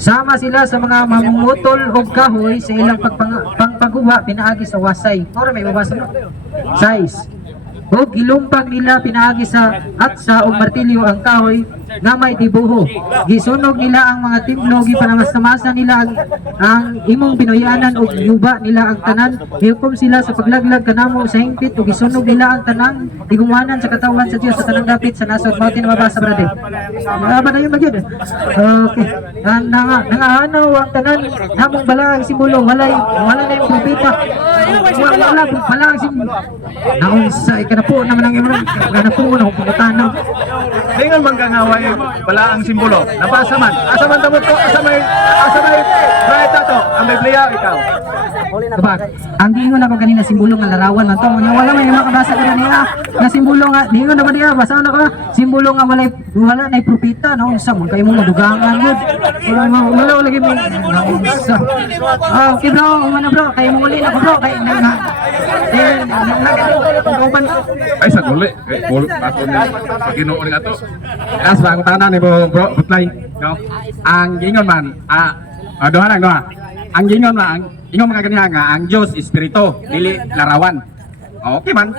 sama sila sa mga mamutol og kahoy sa ilang pagpangguba pinaagi sa wasay ora may mabasa no 6 o gilumpag nila pinaagi sa atsa o martilyo ang kahoy nga may dibuho. Gisunog nila ang mga templo, gipanamastamasa nila ang imong pinoyanan o yuba nila ang tanan. Gihukom sila sa paglaglag kanamo sa hingpit o gisunog nila ang tanan. Igumanan sa katawan sa Dios sa tanang dapit sa nasod. Mautin na mabasa brother. Ba na yung magyud. Okay. Nangahanaw ang tanan namong bala ang simbolo wala na yung propeta. Wala pala ang simbolo. Naunsa ikanapo naman ang imong kanapo na pagtanaw. Ningon man ka nga way balaang simbolo. Nabasa man. Asa man damot ko, asa may right to. Ang Biblia ikaw. Diba? Ang gingon ako kanina simbolo nga larawan man to. Wala may makabasa ko niya. Nga simbolo nga, gingon na ba niya? Basa na ko. Simbolo nga wala na propeta no unsa man kayo mo madugangan gud. Wala lagi may unsa. Okay bro, umano bro, kay mo uli na ko bro kay nga. Ay sa guli. Kul ato ni Paginoon nga to. As ba ang tanan ni bro Butlay, no? Ang gingon man, doha lang no. Ang gingon man, ingon mga ganiha nga ang Dios espiritu, dili larawan. Okay man.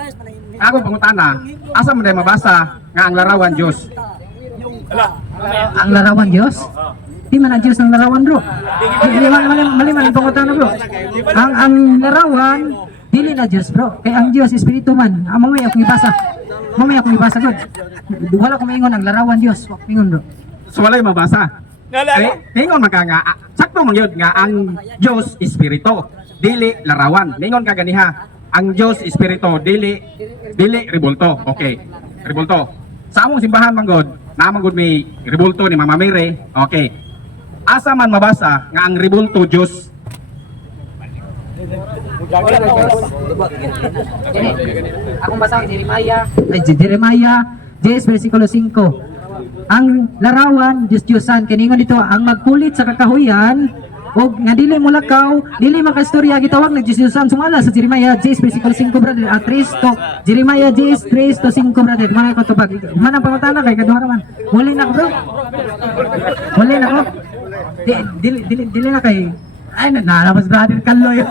Ako pangutana, asa man day mabasa nga ang larawan Dios? Ang larawan Dios? Di man ang Diyos ng larawan bro. Mali man ang pangutana bro. Ang larawan dili na Diyos bro. Kaya ang Diyos espiritu man. Mamaya akong ibasa. God. Wala ko maingon ang larawan Diyos. Maingon bro. So walay mabasa. Ingon man ka nga, sakto man yun nga ang Dios espiritu, dili larawan. Ingon ka ganiha, ang Dios espiritu dili ribulto. Okay. Ribulto. Sa among simbahan man god, naman god may ribulto ni Mama Mary. Okay. Asa man mabasa nga ang ribulto Dios? Akong basa Jeremiah 10:5. Ang larawan Diyos-Diyosan kiningon dito ang magkulit sa kakahuyan og nga dili mo lakaw dili makastorya gitawag na Diyos-Diyosan sumala sa Jeremiah 10:5 brother Jeremiah 10:3-5 brother man ko tubag man ang pangutana kay kaduha naman wala na ko bro wala na ko dili na kay ay nalabas brother kaloy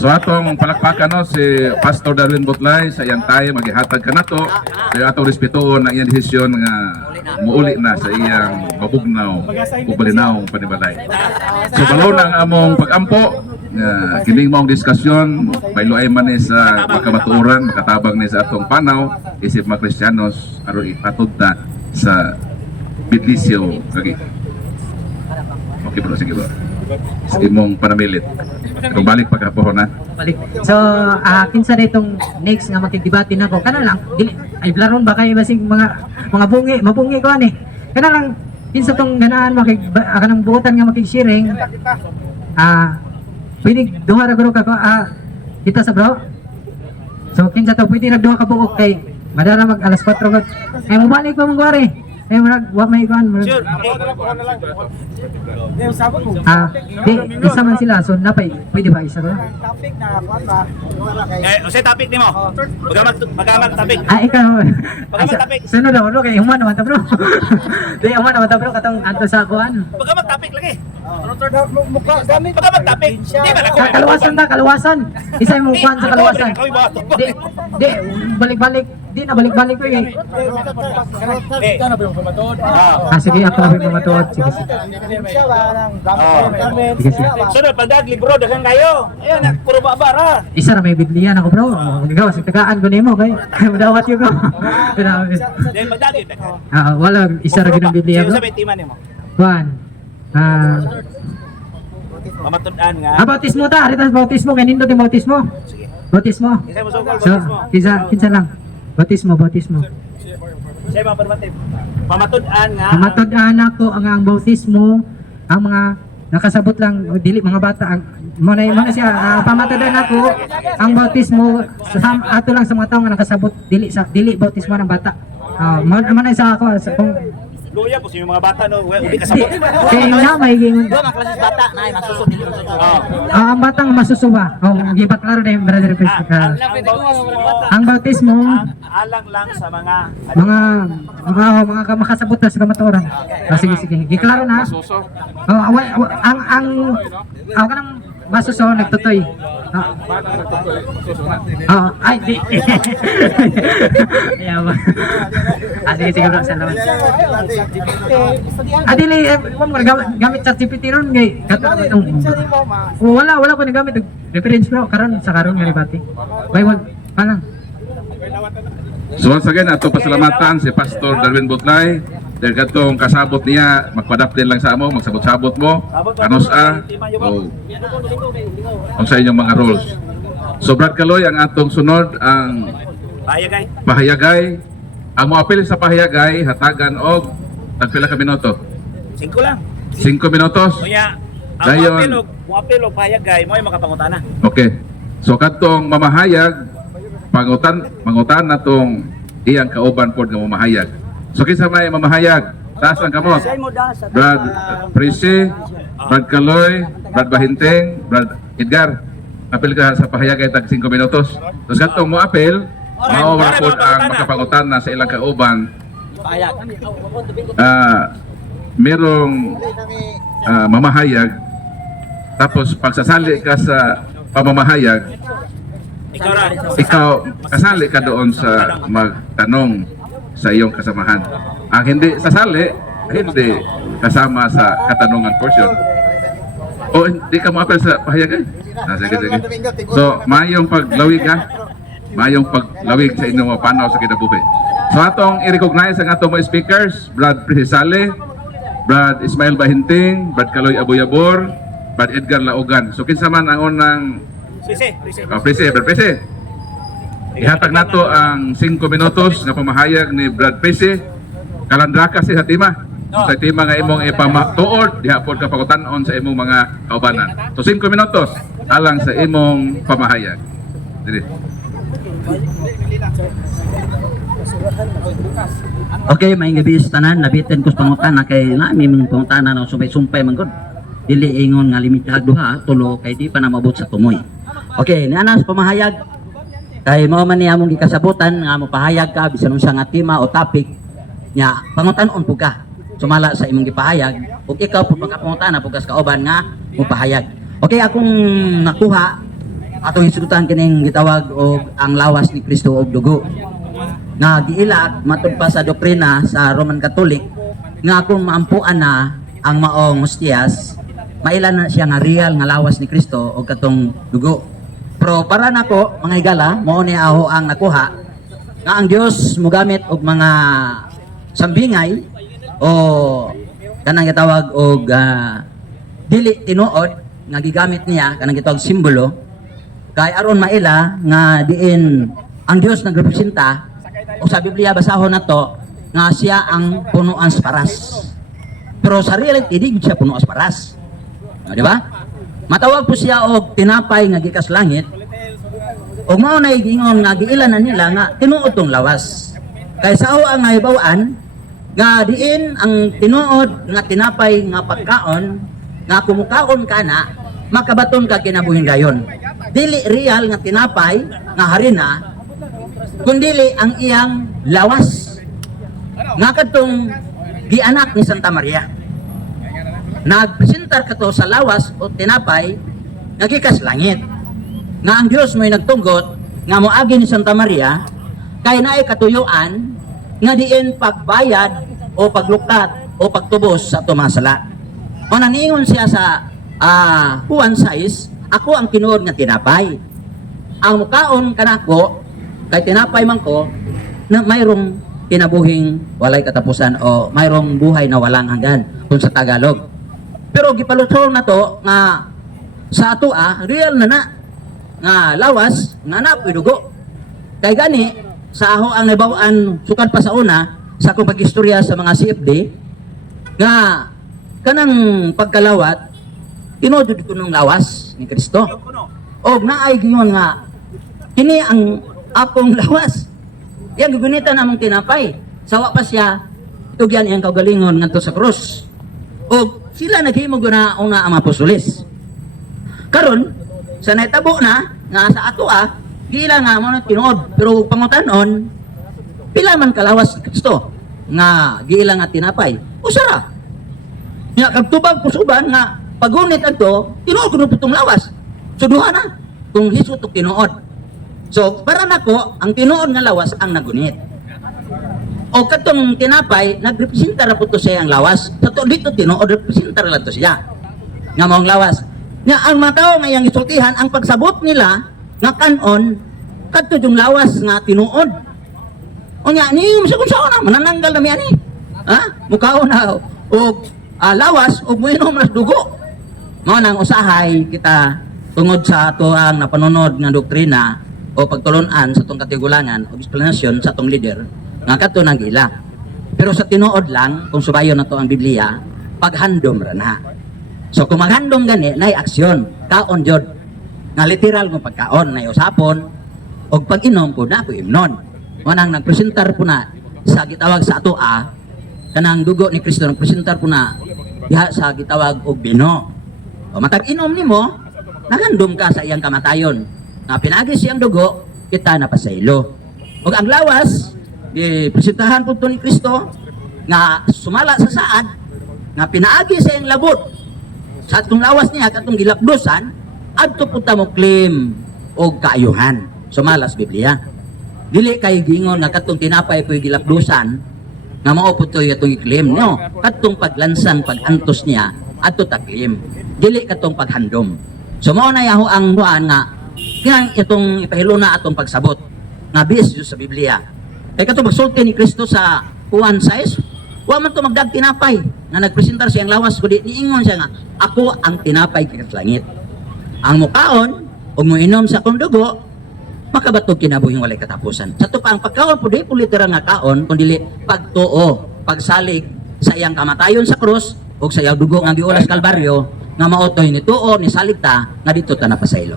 So atong palakpakan no si Pastor Darwin Butlay sa iyang tayo magihatag kanato kay atong respetuon ang iyang desisyon nga muuli na sa iyang mabugnaw ug balinaw panibalay. So balo ang among pag-ampo kining maong diskusyon baylo ay man ni sa pagkamatuoran makatabang ni sa atong panaw isip mga Kristiyanos aron ipatud na sa biblisyo kagi. Okay bro, sige bro. Sa imong panamilit. Kung balik pagkapohon na. balik. So, kinsa na itong next nga makigdebate na ko. Kana lang, dili, ay blaron ba kayo basing mga mabungi ko ani. Kana lang, kinsa tong ganaan kanang buotan nga makig-sharing. pwede duha ra guro ka ko kita sa bro. So kinsa to pwede nagduha ka buok kay madara mag alas 4 gud. Ay mo balik ko mong gwari. Ay murag wa may kuan. Sure. Di isa man sila so napay pwede ba isa ko? Usay topic nimo. Magamag topic. Ikaw. Magamag topic. Sunod daw bro kay human naman ta bro. Di human naman ta bro katong adto sa kuan. Magamag topic lagi. Magamag topic. Di ba nako? Kaluwasan. Isa mo kuan sa kaluwasan. Di balik-balik. Di na balik-balik ko eh. Sige ako na matuod. Sige. Sige. Sunod pandag libro daghang kayo. Ayan puro babara. Isa ra may bidlian ako bro. Gawa sa tagaan ko nimo kay. Madawat yo ko. Then madagi. Wala isa ra ginang bidlian Sino bro. sa bitiman nimo? Juan. Mamatud-an nga. Bautismo ta, aritas bautismo kay nindot yung bautismo. Bautismo. Isa mo sugol So, kinsa lang. Bautismo. Siya mga permative. Pamatud-an nga. Matud-an ako ang bautismo, ang mga nakasabot lang dili mga bata ang muna siya pamatudan ako ang bautismo sa ato lang sa mga tawo nga nakasabot dili bautismo ng bata. Muna sa ako sa kung Luya po sa mga bata no, ubi kasabot. kay na may gingon. Mga klases bata na ay masusod dili Ang batang masusuba. Gipat klaro na yung brother Christopher. Ang bautismo Alang lang sa mga makasabot na sa kamatuoran. Sige. Giklaro na. Ang kanang masuso nagtutoy. Ay di. Yawa. Sige bro, salamat. Dili gamit chat GPT ron gay. Wala ko ni gamit reference bro karon sa karon nga ribati. Bible pa lang. So once again, ato pasalamatan si Pastor Darwin Butlay. Dahil katong kasabot niya, magpadap din lang sa amo, magsabot-sabot mo, kanos-a, o sa inyong mga rules. So Brad Kaloy, ang atong sunod, ang pahayagay. pahayagay. Ang mo apil sa pahayagay, hatagan og tagpila ka minuto. 5 lang. 5 minutos. Kuya, ang Dayon. apil og pahayagay mo ay makapangutana. Okay. So katong mamahayag, pangutan na tong iyang kauban pod nga mamahayag. So kinsa may mamahayag? Taas ang kamot. Brad Prisi, Brad Kaloy, Brad Bahinteng, Brad Edgar. Apil ka sa pahayagay tag 5 minutos. Tapos katong mo apil, mao ra pod ang makapangutan na sa ilang kauban. Merong mamahayag. Tapos pagsasali ka sa pamamahayag, ikaw kasali ka doon sa magtanong sa iyong kasamahan. Ang hindi sasali, hindi kasama sa katanungan portion. O hindi ka mo-apel sa pahayagay? Sige. So, mayong paglawig ha? Mayong paglawig sa inyong mga panaw sa kinabuhi. So, atong i-recognize ang atong mga speakers, Brad Prisale, Brad Ismail Bahinting, Brad Kaloy Aboyabor, Brad Edgar Laogan. So, kinsa man ang unang Prese. Ihatag nato ang 5 minutos nga pamahayag ni Brad Prese. Kalandra kasi sa tima. Sa tima nga imong ipamatuod, diha pod ka pakutan-on sa imong mga kaubanan. So 5 minutos alang sa imong pamahayag. Dili. Okay, may gabi sa tanan, nabitin ko sa pangutana kay namin mga pangutana na sumpay-sumpay man gud. Dili ingon nga limitad duha, tulo kay di pa na mabot sa tumoy. Okay, niana sa pamahayag kay mao man niya among gikasabutan nga mo pahayag ka bisan unsa nga tema o topic nya pangutan-on pud ka. Sumala sa imong gipahayag ug ikaw pud magapangutana pud ka sa kauban nga mo pahayag. Okay, akong nakuha atong hisgutan kining gitawag og ang lawas ni Kristo og dugo. Nga giila matud pa sa doktrina sa Roman Catholic nga kung maampuan na ang maong hostias, mailan na siya nga real nga lawas ni Kristo og katong dugo. Pero para nako mga higala, mao ni aho ang nakuha nga ang Dios mogamit og mga sambingay o kanang gitawag og dili tinuod nga gigamit niya kanang gitawag simbolo kay aron maila nga diin ang Dios nagrepresenta o sa Biblia basahon nato nga siya ang punuan sa paras. Pero sa reality di siya punuan sa paras. Di ba? Matawag po siya og tinapay nga gikas langit. Og mao na gingon nga giilan na nila nga tinuod tong lawas. Kay sao ang nahibaw-an nga diin ang tinuod nga tinapay nga pagkaon nga kumukaon ka na makabaton ka kinabuhing dayon. Dili real nga tinapay nga harina kundili ang iyang lawas nga kadtong gianak ni Santa Maria. Nagpresentar kato sa lawas o tinapay nga gikas langit. Nga ang Dios mo'y nagtunggot nga moagi ni Santa Maria kay naay katuyuan nga diin pagbayad o paglukat o pagtubos sa tumasala. O naningon siya sa Juan 6, ako ang tinuod nga tinapay. Ang mukaon kanako kay tinapay man ko na mayroong kinabuhing walay katapusan o mayroong buhay na walang hanggan kung sa Tagalog. Pero gipalusol na to nga sa ato real na nga lawas nga napoy dugo. Kay gani sa aho ang nabaw-an sukad pa sa una sa akong pag-istorya sa mga CFD nga kanang pagkalawat tinudod ko ng lawas ni Kristo. Og naay gingon nga kini ang akong lawas. Yang gugunitan namong tinapay. Sawa pa siya tugyan iyang kaugalingon ngadto sa krus. Og sila naghimog na una ang apostoles. Karon sa naitabo na nga sa ato gila nga mo na tinuod pero pangutanon pila man kalawas ni Kristo nga gila nga tinapay usara nya kagtubag pusuban nga pagunit adto tinuod kuno putong lawas so duha na kung Hesus ug tinuod. So para nako ang tinuod nga lawas ang nagunit. O katong tinapay nagrepresentar ra puto siya ang lawas. Sa dito tinuod representar lang to siya. Nga maong lawas. Nya ang mga tao nga iyang gisultihan ang pagsabot nila nga kanon kadto yung lawas nga tinuod. O nya ni sa kung saan manananggal na mi ani. Mukaon na og lawas og moinom na dugo. Mao nang usahay kita tungod sa ato ang napanunod nga doktrina o pagtulon-an sa tong katigulangan o explanation sa tong leader nga kadto nang ila. Pero sa tinuod lang kung subayon nato ang Biblia paghandom ra na. So kung maghandom gani nay aksyon kaon jud nga literal nga pagkaon nay usapon og pag-inom po na po imnon. Manang nagpresentar po na sa gitawag sa ato kanang dugo ni Kristo nagpresentar po na diha sa gitawag og bino. O matag inom nimo naghandom ka sa iyang kamatayon. Nga pinagi siyang dugo kita napasaylo. Og ang lawas di presentahan po ni Kristo nga sumala sa saad nga pinaagi sa iyang labot sa atong lawas niya katong gilapdosan adto punta mo claim og kaayuhan sumalas Biblia dili kay gingon nga katong tinapay ko'y gilapdosan nga mao pud toy atong i-claim no katong paglansang pag-antos niya adto ta claim dili katong paghandom. So mao na yaho ang buan nga kaya itong ipahilo na atong pagsabot nga bisyo sa Biblia kay katong pagsulti ni Kristo sa Juan 6 wa man to magdag tinapay nga nagpresentar siyang lawas kundi niingon siya nga ako ang tinapay kikas langit. Ang mukaon o moinom sa akong dugo makabatog kinabuhing walay katapusan. Sa to pa ang pagkaon po di po literal nga kaon kundi pagtuo, pagsalig sa iyang kamatayon sa krus o sa iyang dugo nga giulas Kalbaryo nga maotoy ni tuo ni saligta nga dito ta napasaylo.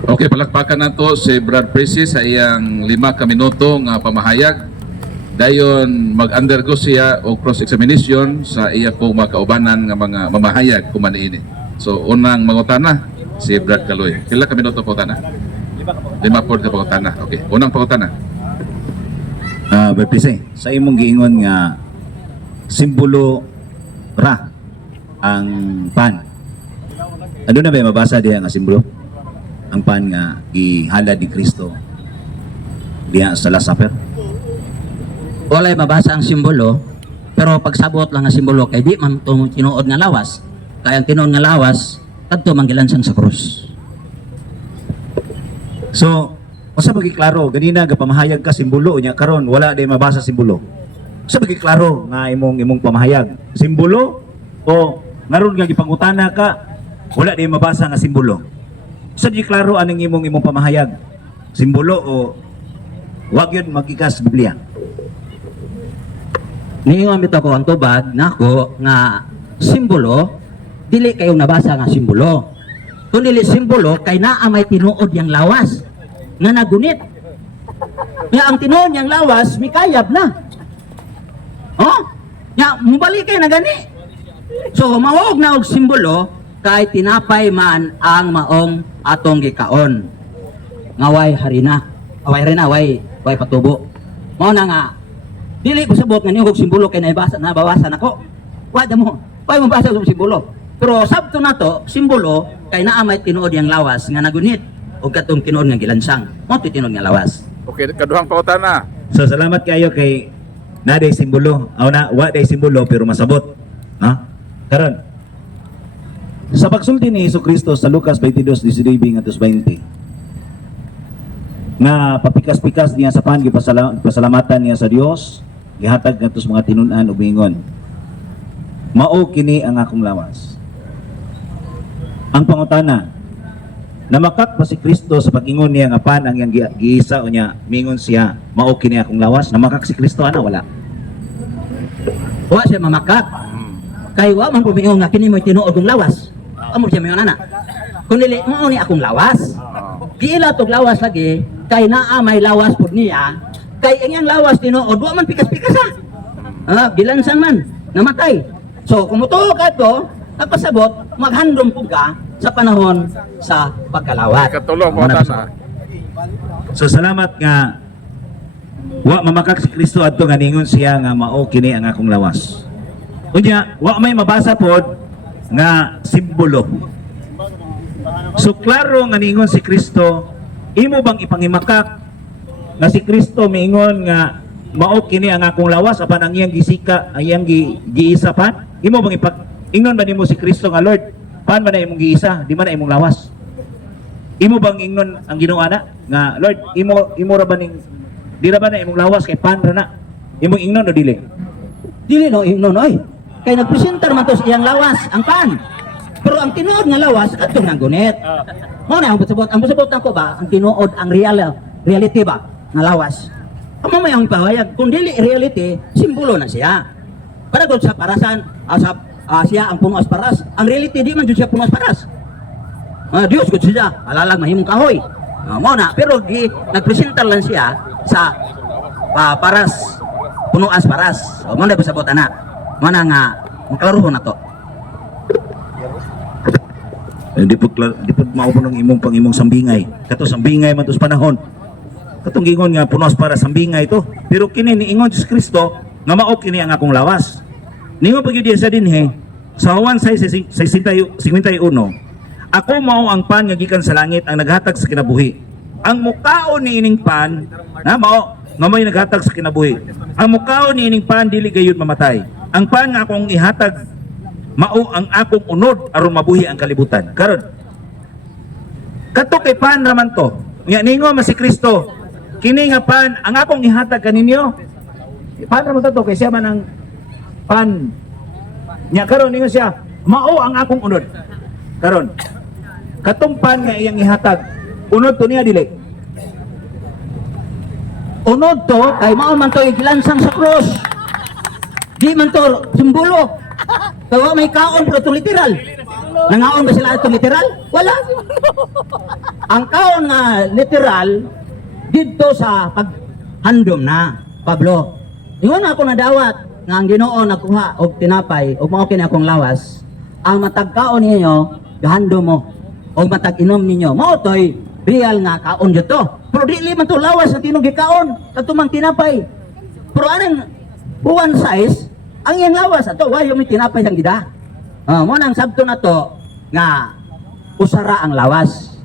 Okay, palakpakan na to si Brad Presi sa iyang 5 ka minuto nga pamahayag. Dayon mag-undergo siya o cross-examination sa iya pong mga kaubanan nga mga mamahayag kumaniini. So unang mangutana si Brad Kaloy. Pila ka minuto pangutana? 5 po ka pangutana. Okay, unang pangutana. Brad Presi, sa imong giingon nga simbolo ra ang pan. Ano na ba mabasa diha nga simbolo? Ang pan nga gihalad ni Kristo diha sa Last Supper? Walay mabasa ang simbolo pero pagsabot lang ang simbolo kay di man to tinuod nga lawas kay ang tinuod nga lawas kadto manggilansang sa krus. So, usa ba giklaro ganina gapamahayag ka simbolo nya karon wala day mabasa simbolo. Usa ba giklaro nga imong pamahayag simbolo o ngaron nga gipangutana ka wala day mabasa nga simbolo. Usa giklaro aning imong pamahayag simbolo o wag yun magikas Biblia. Niingon bitaw ko ang tubag nako nga simbolo dili kayong nabasa nga simbolo. Kung dili simbolo, kay naa may tinuod yang lawas nga nagunit. Nga ang tinuod yang lawas, mikayab na. Oh? Nga, mubalik kayo na gani. So, mahuog na og simbolo, kay tinapay man ang maong atong gikaon. Ngaway harina. Away harina, way patubo. Mao na nga, dili ko sabot nga niyog simbolo kay nabawasan ako. Wala mo, way mabasa og simbolo. Pero sabto na to, simbolo, kay naa may tinuod yang lawas nga nagunit o katong tinuod nga gilansang. Mo tinuod nga lawas. Okay, kaduhang pangutana. So salamat kayo kay naday simbolo. Aw na wa day simbolo pero masabot. Ha? Karon. Sa pagsulti ni Jesucristo sa Lucas 22:19-20 nga papikas-pikas niya sa pan pasalamatan niya sa Dios, gihatag ngadto sa mga tinun-an ug mingon. Mao kini ang akong lawas. Ang pangutana, namakak ba si Kristo sa pag-ingon niya nga pan ang iyang giisa o niya mingon siya, mao kini akong lawas? Namakak si Kristo ana wala? Wa siya mamakak. Kay wa man pumingon nga kini mo'y tinuod kong lawas. Amo siya mingon ana. Kun dili mao ni akong lawas. Giila tog lawas lagi kay naa may lawas pud niya. Kay ang iyang lawas tinuod wa man pikas-pikas ha. Bilansan man namatay. So kumutuo ka to, pagpasabot, maghandom po ka sa panahon sa pagkalawat. Katulong pangutana. So salamat nga wa mamakak si Kristo adto nga ningon siya nga mao kini ang akong lawas. Unya, wa may mabasa pod nga simbolo. So klaro nga ningon si Kristo, imo bang ipangimakak nga si Kristo miingon nga mao kini ang akong lawas apan ang iyang gisika, ang iyang giisa pa? Imo bang ingnon ba nimo si Kristo nga Lord, paan ba na imong giisa, di man na imong lawas? Imo bang ingnon ang Ginoo ana nga Lord, imo ra ba ning di ra ba na imong lawas kay paan ra na? Imong ingnon o dili? Dili no ingnon oy. Kay nagpresentar man to sa iyang lawas ang pan. Pero ang tinuod nga lawas adtong nanggunit. Mao na ang busabot. Ang busabot nako ba ang tinuod ang reality ba nga lawas. Amo may ang pahayag kung dili reality, simbolo na siya. Para gud sa parasan siya ang puno as paras. Ang reality di man jud siya puno as paras. Dios gud siya, alalag mahimong kahoy. Mao na pero nagpresentar lang siya sa paras, puno as paras. Mao na busabot ana. Mao na nga maklaruhon na to. Di po maupo ng imong sambingay. Kato sambingay man to sa panahon. Katong gingon nga punos para sambingay to. Pero kini niingon si Kristo nga mao kini ang akong lawas. Ningon pag yun sa dinhe sa Juan 6:51, ako mao ang pan nga gikan sa langit ang naghatag sa kinabuhi. Ang mukaon ni ining pan na mao nga may naghatag sa kinabuhi. Ang mukaon ni ining pan dili gayud mamatay. Ang pan nga akong ihatag mao ang akong unod aron mabuhi ang kalibutan. Karon kato kay pan raman to. Nya ningon man si Kristo, kini nga pan ang akong ihatag kaninyo. Pan raman to kay siya man ang pan. Nya karon ningon siya, mao ang akong unod. Karon katong pan nga iyang ihatag, unod to niya dili. Unod to kay mao man to igilansang sa cross. Di man to simbolo. Kaya may kaon pero ito literal. Nangaon ba sila ito literal? Wala. Ang kaon nga literal dito sa paghandom na Pablo. Ingon ako nadawat nga ang Ginoo nakuha og tinapay og mao kini akong lawas. Ang matag kaon ninyo gahandom mo og matag inom ninyo. Mao toy real nga kaon dito. Pero dili man to lawas ang tinuod gikaon katumang tinapay. Pero anong one size ang iyang lawas ato wayo may tinapay ang gida. Mo nang sabto na to nga usara ang lawas.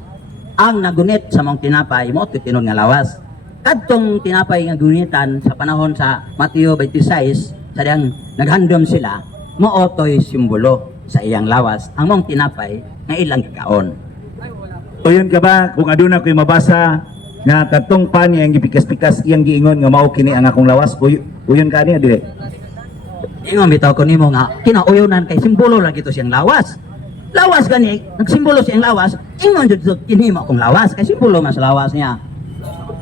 Ang nagunit sa mong tinapay mo tinuod nga lawas. Kadtong tinapay nga gunitan sa panahon sa Mateo 26 sa diyang naghandom sila, mao toy simbolo sa iyang lawas ang mong tinapay nga ilang gikaon. Tuyon ka ba kung aduna ko'y mabasa nga katong pan yang gipikas-pikas iyang giingon nga mao kini ang akong lawas, uyon ka niya dili? Ingon bitaw ko nimo nga kinauyonan kay simbolo lang gito siyang lawas. Lawas gani, nagsimbolo siyang lawas, ingon jud kini mo akong lawas kay simbolo man sa lawas niya.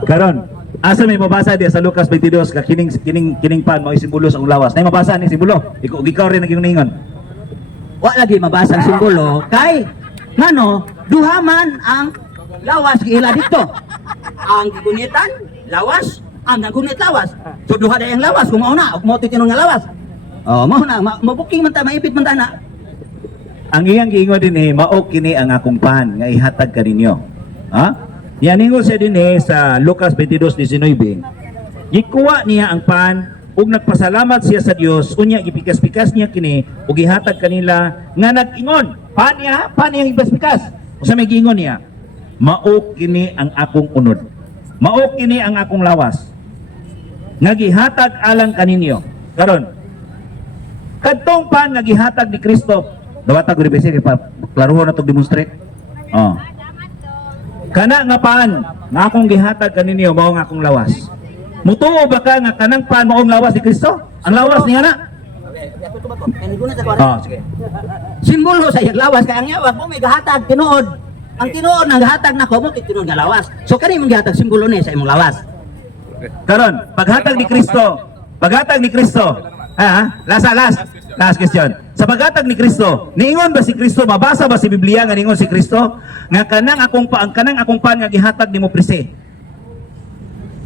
Karon, asa may mabasa diya sa Lucas 22 ka kining pan mao simbolo sa akong lawas. Nay mabasa ni simbolo. Ikaw rin naging ningon. wa lagi mabasa ang simbolo kay ngano duhaman ang lawas ila dito. Ang gunitan lawas, ang nagunit lawas. So duha day ang lawas kung mao na, mo titinong nga lawas. Oh, mao na mabuking man ta, maipit man ta na. Ang iyang giingon din mao kini ang akong pan nga ihatag kaninyo. Ha? Yan ingon siya din sa Lucas 22:19. Gikuha niya ang pan ug nagpasalamat siya sa Dios, unya gipikas-pikas niya kini ug ihatag kanila nga nag-ingon. Pan niya gipikas-pikas. Usa may giingon niya, mao kini ang akong unod. Mao kini ang akong lawas. Nga gihatag alang kaninyo. Karon, kadtong pan nga gihatag ni Kristo, dawata ko ribesi kay klaruhon na to demonstrate. Oh. Kana nga pan nga akong gihatag kaninyo mao nga akong lawas. Mutuo ba ka nga kanang pan mao ang lawas ni Kristo? Ang lawas niya na. Oh, sige. Simbolo sa iyang lawas kay ang yawa mo may gahatag tinuod. Ang tinuod nang gahatag nako mo tinuod nga lawas. So kani mong gihatag simbolo ni sa imong lawas. Karon, paghatag ni Kristo, last question. Sa paghatag ni Kristo, niingon ba si Kristo, mabasa ba si Biblia nga niingon si Kristo nga kanang akong pan nga gihatag nimo prese?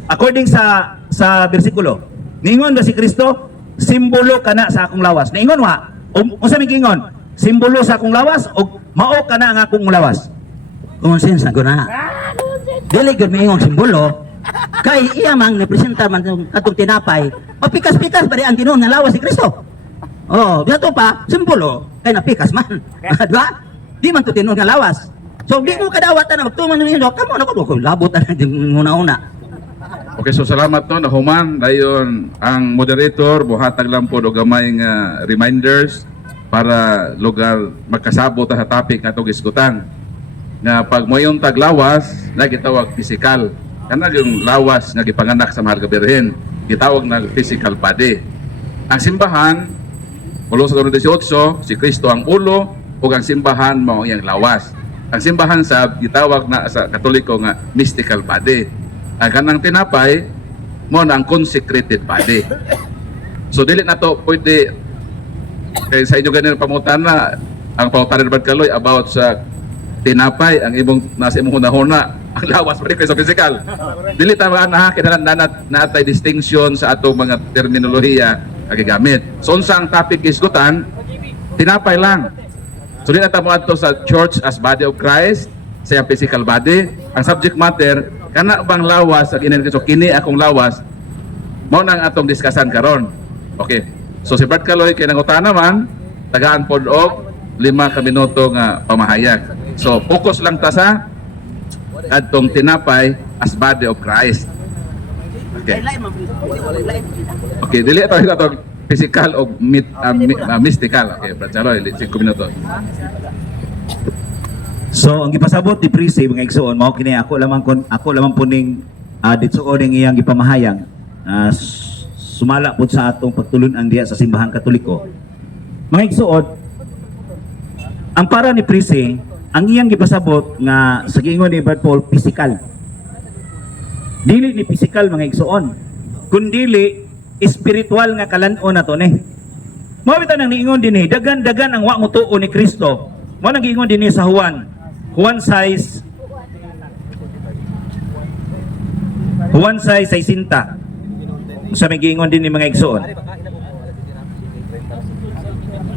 According sa bersikulo, niingon ba si Kristo, simbolo kana sa akong lawas? Niingon wa? Unsa may giingon? Simbolo sa akong lawas o mao kana ang akong lawas? Konsens na guna. Dili gud mayong simbolo kay iya mang representa man katong tinapay. Mapikas-pikas ba di ang tinuod nga lawas ni Kristo? Oh, dito pa simbolo kay napikas man. Diba? Di man to tinuod nga lawas. So di mo kadawat na magtuman ninyo, kamo na ko labot na una-una. Okay, so salamat no, nahuman. Dayon ang moderator, buhatag lang po o gamay nga reminders para lugar magkasabot sa topic nga itong isgutan. Nga pag mo yung taglawas, nagitawag physical. Kana yung lawas nga gipanganak sa Mahal nga Birhen, gitawag na physical body. Ang simbahan, ulo sa 18, si Kristo ang ulo, ug ang simbahan mao iyang lawas. Ang simbahan sa gitawag na sa Katoliko nga mystical body. Ang kanang tinapay mo na ang consecrated body. So dili na to pwede kay sa inyo ganun pamutana ang pamutana ni Brad Kaloy about sa tinapay ang imong nasa imong hunahuna ang lawas pa rin sa physical. Dili ta na kinahanglan natay distinction sa atong mga terminolohiya nga gigamit. So unsa ang topic isgutan? Tinapay lang. So dili ta mo adto sa church as body of Christ sa physical body. Ang subject matter kana bang lawas ang inin so kini akong lawas mao nang atong diskasan karon. Okay. So si Brad Kaloy kay nangutana man tagaan pod og 5 ka minuto nga pamahayag. So focus lang ta sa atong tinapay as body of Christ. Okay. Okay, dili ito atong physical o mystical. Okay, Brad Kaloy 5 minuto. So ang gipasabot ni Prisi mga igsoon mao kini ako lamang po ning ditsuon ning iyang gipamahayag sumala pud sa atong pagtulun-an diha sa simbahan Katoliko. Mga igsoon, ang para ni Prisi ang iyang gipasabot nga sa giingon ni Brad Paul physical. Dili ni physical mga igsoon, kundili espiritual nga kalan-on nato ni. Mao bitaw nang niingon dinhi dagan-dagan ang wa mo tuo ni Kristo. Mao nang giingon dinhi sa Juan 6:60. Sa may giingon din ni mga igsoon.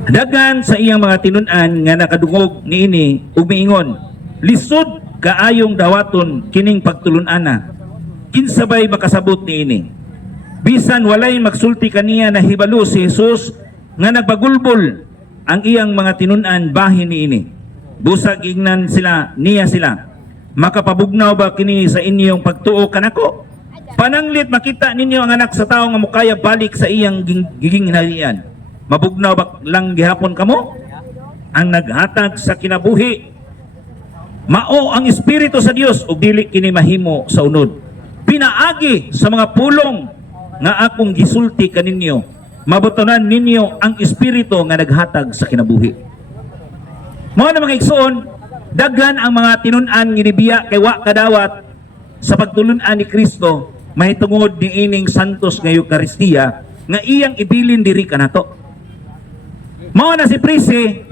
Dagan sa iyang mga tinun-an nga nakadungog niini ug miingon, lisod kaayong dawaton kining pagtulun-ana. Kinsabay makasabot niini. Bisan walay magsulti kaniya na hibalo si Jesus nga nagbagulbol ang iyang mga tinun-an bahin niini. Busag ingnan niya sila. Makapabugnaw ba kini sa inyong pagtuo kanako? Pananglit makita ninyo ang anak sa tao nga mukaya balik sa iyang gigingharian. Mabugnaw ba lang gihapon kamo? Ang naghatag sa kinabuhi. Mao ang Espiritu sa Dios ug dili kini mahimo sa unod. Pinaagi sa mga pulong nga akong gisulti kaninyo. Mabutonan ninyo ang Espiritu nga naghatag sa kinabuhi. Mao na mga igsoon, daghan ang mga tinun-an ginibiya kay wa kadawat sa pagtulun-an ni Kristo mahitungod ni ining santos nga Eucharistia nga iyang ibilin diri kanato. Mao na si Prisi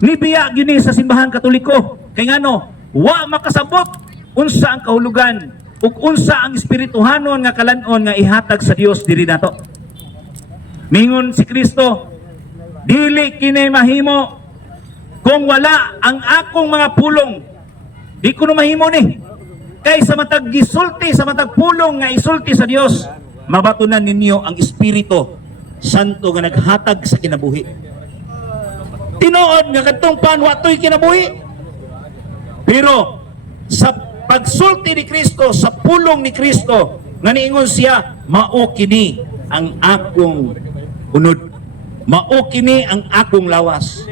Nibiya gini sa simbahan Katoliko. Kay ngano, wa makasabot unsa ang kahulugan ug unsa ang espirituhanon nga kalanon nga ihatag sa Dios diri nato. Mingon si Kristo, dili kini mahimo kung wala ang akong mga pulong. Di ko na mahimo ni. Kay sa matag gisulti, sa matag pulong nga isulti sa Dios, mabatunan ninyo ang Espiritu Santo nga naghatag sa kinabuhi. Tinuod nga kadtong pan watoy kinabuhi. Pero sa pagsulti ni Kristo, sa pulong ni Kristo, nga niingon siya, mao kini ang akong unod. Mao kini ang akong lawas.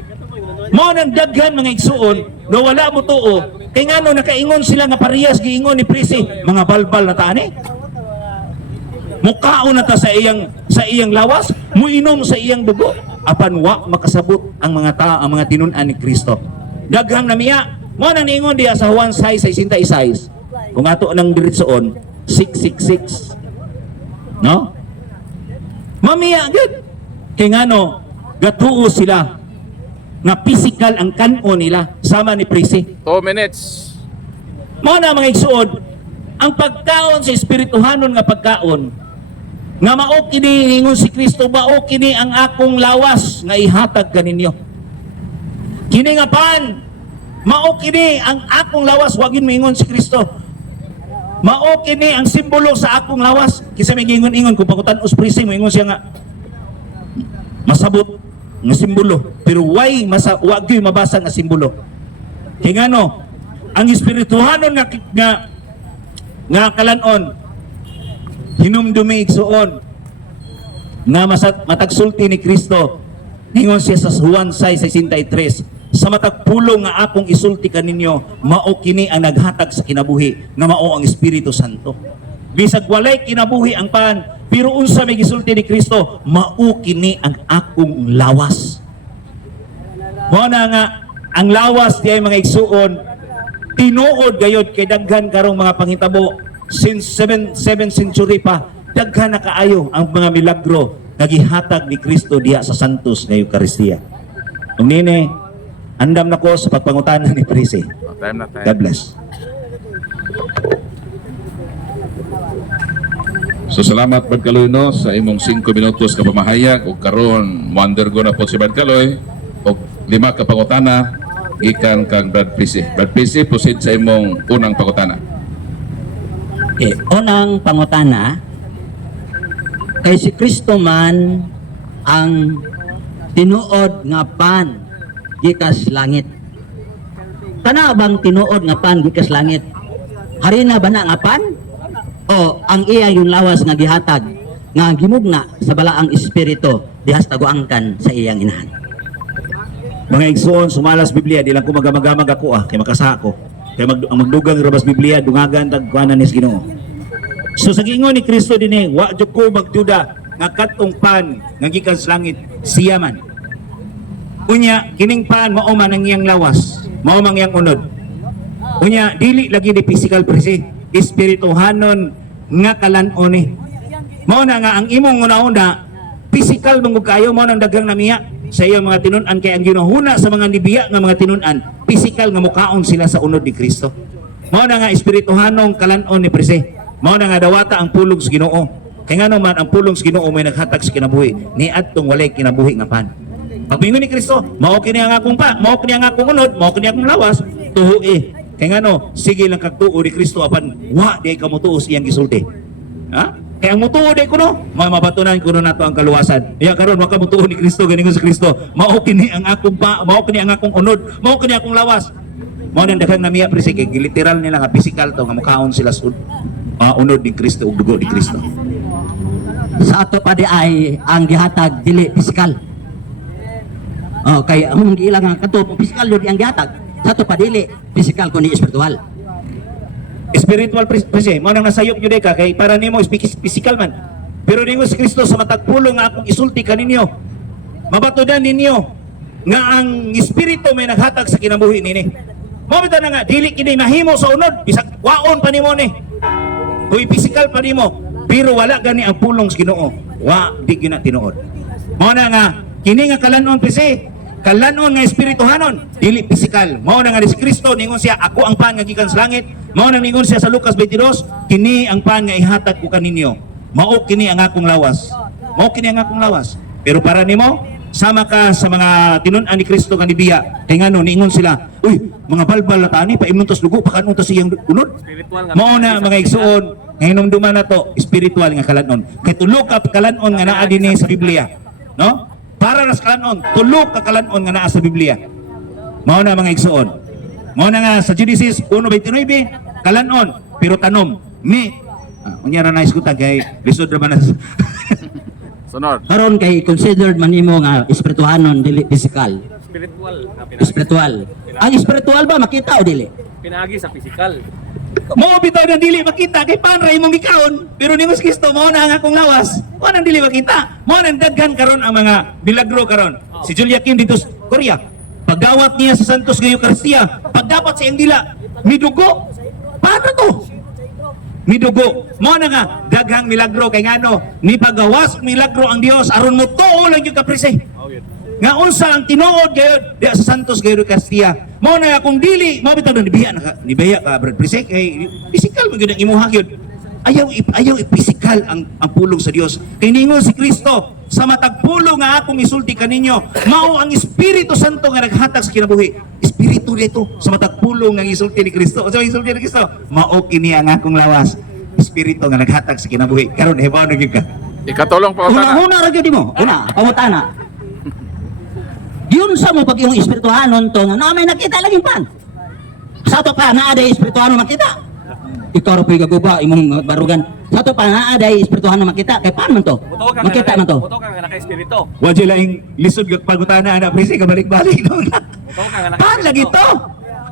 Mao nang daghan mga igsuon nga wala mo tuo, kay ngano nakaingon sila nga parehas giingon ni Prisi, mga balbal na tani. Mukaon na ta sa iyang lawas, muinom sa iyang dugo, apan wa makasabot ang mga tinun-an ni Kristo. Daghang namiya, mo nang niingon diya sa Juan 6:66. Kung ato nang diretsoon 666. No? Mamiya gud. Kay ngano gatuo sila nga physical ang kanon nila sama ni Prisi. 2 minutes. Mo na mga igsuon, ang pagkaon sa espirituhanon nga pagkaon nga mao kini ingon si Kristo, mao kini ang akong lawas nga ihatag kaninyo. Kini nga pan, mao kini ang akong lawas, wagin moingon si Kristo. Mao kini ang simbolo sa akong lawas. Kisa may gingon-ingon kung pakutan-os Prisi moingon siya nga masabot nga simbolo, pero wag gyud mabasa nga simbolo. Kay ngano ang espirituhanon nga kalanon hinumdumi igsuon nga matagsulti ni Kristo. Ningon siya sa Juan 6:63, sa matag pulong nga akong isulti kaninyo, mao kini ang naghatag sa kinabuhi, nga mao ang Espiritu Santo. Bisag walay kinabuhi ang pan, pero unsa may gisulti ni Kristo, mao kini ang akong lawas. Mao na nga ang lawas di ay mga igsuon tinuod gayod kay daghan karong mga panghitabo since 7th century pa, daghan na kaayo ang mga milagro nga gihatag ni Kristo diha sa Santos nga Eucharistia. Ug nini, andam na ko sa pagpangutanan ni Prisi. God bless. So salamat Brad Kaloy no sa imong 5 minutos ka pamahayag ug karon mo undergo na po si Brad Kaloy og 5 ka pangutana gikan kang Brad Prisi. Brad Prisi, proceed sa imong unang pangutana. Okay, unang pangutana, kay si Kristo man ang tinuod nga pan gikas langit. Kana bang tinuod nga pan gikas langit? Harina ba na nga pan? O ang iya yung lawas nga gihatag nga gimugna sa balaang espiritu dihas taguangkan sa iyang inahan. Mga igsoon, sumalas Biblia, di lang ko magagamag ako kay makasa ako. Kay ang magdugang rabas Biblia, dungagan tagkuanan ni Ginoo. So sa giingon ni Kristo dinhi, wa jud ko magduda nga katong pan nga gikan sa langit siya man. Unya kining pan mao man ang iyang lawas, mao man iyang unod. Unya dili lagi ni physical Prisi, espirituhanon nga kalanon ni. Mao na nga ang imong una-una physical mangug kayo, mao nang daghang namiya sa iyang mga tinun-an, kay ang ginahuna sa mga nibiya nga mga tinun-an physical nga mukaon sila sa unod ni Kristo. Mao na nga espirituhanong kalanon ni Prisi. Mao na nga dawata ang pulong sa Ginoo. Kay ngano man ang pulong sa Ginoo may naghatag sa kinabuhi, ni adtong walay kinabuhi nga pan. Pagmingon ni Kristo, mao kini ang akong pa, mao kini ang akong unod, mao kini akong lawas, tuhui. Kay ngano, sige lang kagtuo ni Kristo apan wa di ka motuos iyang gisulti. Ha? Kaya ang mutuo di ko no, mabatunan ko no nato ang kaluwasan. Iya karon wa ka mutuo ni Kristo ganingon sa Kristo. Mao kini ang akong pa, mao kini ang akong unod, mao kini akong lawas. Mao nang daghang namiya Prisi kay literal nila nga physical to nga mukaon sila sa unod ni Kristo ug dugo ni Kristo. Sa ato pa di ay ang gihatag dili pisikal. Oh, kay ang giilang nga kadto pisikal yun ang gihatag. Sa ato pa dili pisikal kundi espiritual. Spiritual Prisi, mo nang nasayop jud ka kay para nimo physical man. Pero ningo si Kristo sa matag pulong nga akong isulti kaninyo. Mabatudan ninyo nga ang espiritu may naghatag sa kinabuhi nini. Mao bitaw na nga dili kini mahimo sa unod, bisag waon pa nimo ni. Kuy physical pa nimo, pero wala gani ang pulong sa Ginoo. Wa di gyud na tinuod. Mao na nga kini nga kalanon Prisi, kalanon nga espirituhanon, dili pisikal. Mao na nga si Kristo ningon siya, ako ang pan nga gikan sa langit. Mao na ningon siya sa Lucas 22, kini ang pan nga ihatag ko kaninyo. Mao kini ang akong lawas. Mao kini ang akong lawas. Pero para nimo, sama ka sa mga tinun-an ni Kristo nga nibiya. Kay ngano niingon sila, uy, mga balbal na tani, paimnon tos dugo, pakanon tos iyang unod. Mao na mga igsuon, ngayon duman na to, spiritual nga kalanon. Kay tulo ka kalanon nga naa dinhi sa Biblia. No? Para ras kalanon, tulo ka kalanon nga naa sa Biblia. Mao na mga igsuon. Mao na nga sa Genesis 1:29, kalanon, pero tanom. Unya ra na iskuta kay lisod ra man na. Sunod. Karon kay considered man nimo nga espirituhanon dili physical. Spiritual. Ang spiritual ba makita o dili? Pinagi sa physical. Mo bitaw na dili makita kay panra imong gikaon, pero ni Mas Kristo mao na ang akong lawas. Mo nang dili makita. Mo nang daghan karon ang mga milagro karon. Si Julia Kim dito sa Korea, pagdawat niya sa Santos nga Eucharistia, pagdapat sa iyang dila, midugo. Paano to? Midugo. Mo na nga daghang milagro kay ngano ni pagawas milagro ang Dios aron mo tuo lang yung kaprise. Nga unsa ang tinuod gayud diya sa Santos gayud Castilla. Mo na nga kung dili mo bitaw nibiya ka Brad Prise kay physical mo gyud ang imuha gyud. Ayaw physical ang pulong sa Dios. Kay ningon si Kristo sa matag pulong nga akong isulti kaninyo, mao ang Espiritu Santo nga naghatag sa kinabuhi. Espiritu dito sa matag pulong nga isulti ni Kristo. Unsa ang isulti ni Kristo? Mao kini ang akong lawas. Espiritu nga naghatag sa kinabuhi. Karon hibaw na gyud ka. Ikatulong pa utana. Una ra gyud mo. Una, pangutana. Yun sa mo pag yung espirituhanon to nga may nakita lagi pan. Sa to pa naa day espirituhanon makita. Ikaw ra po'y gaguba imong barugan. Sa to pa naa day espirituhanon makita kay paano man to? Makita man to. Buto ka nga naka-espiritu. Wa jud laing lisod gag pagutana ana presi ka balik-balik no. Buto ka nga Paano lagi to?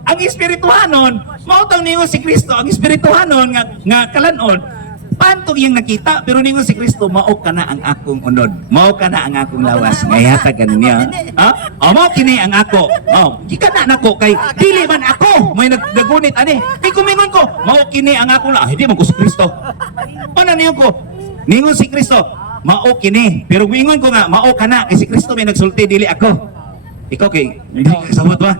Ang espirituhanon, mao tang ningon si Kristo, ang espirituhanon nga kalanon, pantog yung nakita, pero ningon si Kristo, mao ka na ang akong unod. Mao ka na ang akong lawas. Ngayhatag niya. Ha? Mao kini ang ako. Gika na nako kay dili man ako. May nagdagunit ani. Kay kumingon ko, mao kini ang akong lawas. Hindi man ko si Kristo. Ano ningon ko? Ningon si Kristo, mao kini. Pero kumingon ko nga, mao ka na. Kay si Kristo may nagsulti, dili ako. Ikaw kay, hindi ka kasabot ba?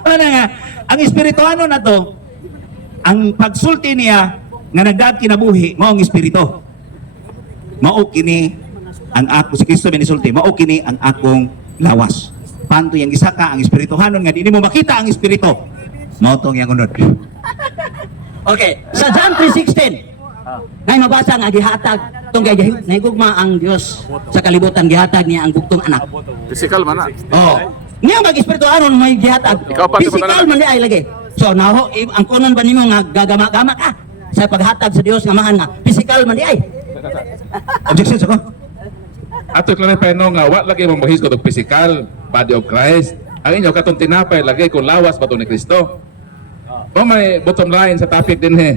Ano nga, ang espirituano na to, ang pagsulti niya, nga nagdaag kinabuhi, mao ang espiritu. Mao kini ang ako si Kristo minisulti, mao kini ang akong lawas. Panto yang isa ka ang espirituhanon nga di mo makita ang espiritu. Mao tong yang unod. Okay, sa John 3:16. Ngay mabasa nga gihatag tong nahigugma ang Dios sa kalibutan gihatag niya ang bugtong anak. Physical man na. Oh. Niya mag-espirituhanon may gihatag. Ikaw pa, Physical man di ay lagi. So naho ang kunon ba nimo nga gagama-gama ka? Sa paghatag sa Dios nga mahan nga physical man di ay. Objection sa ko. Ato clarify no nga wa lagi mong mahis ko og physical body of Christ. Ang inyo katong tinapay lagi kung lawas ba to ni Kristo. O may bottom line sa topic din he.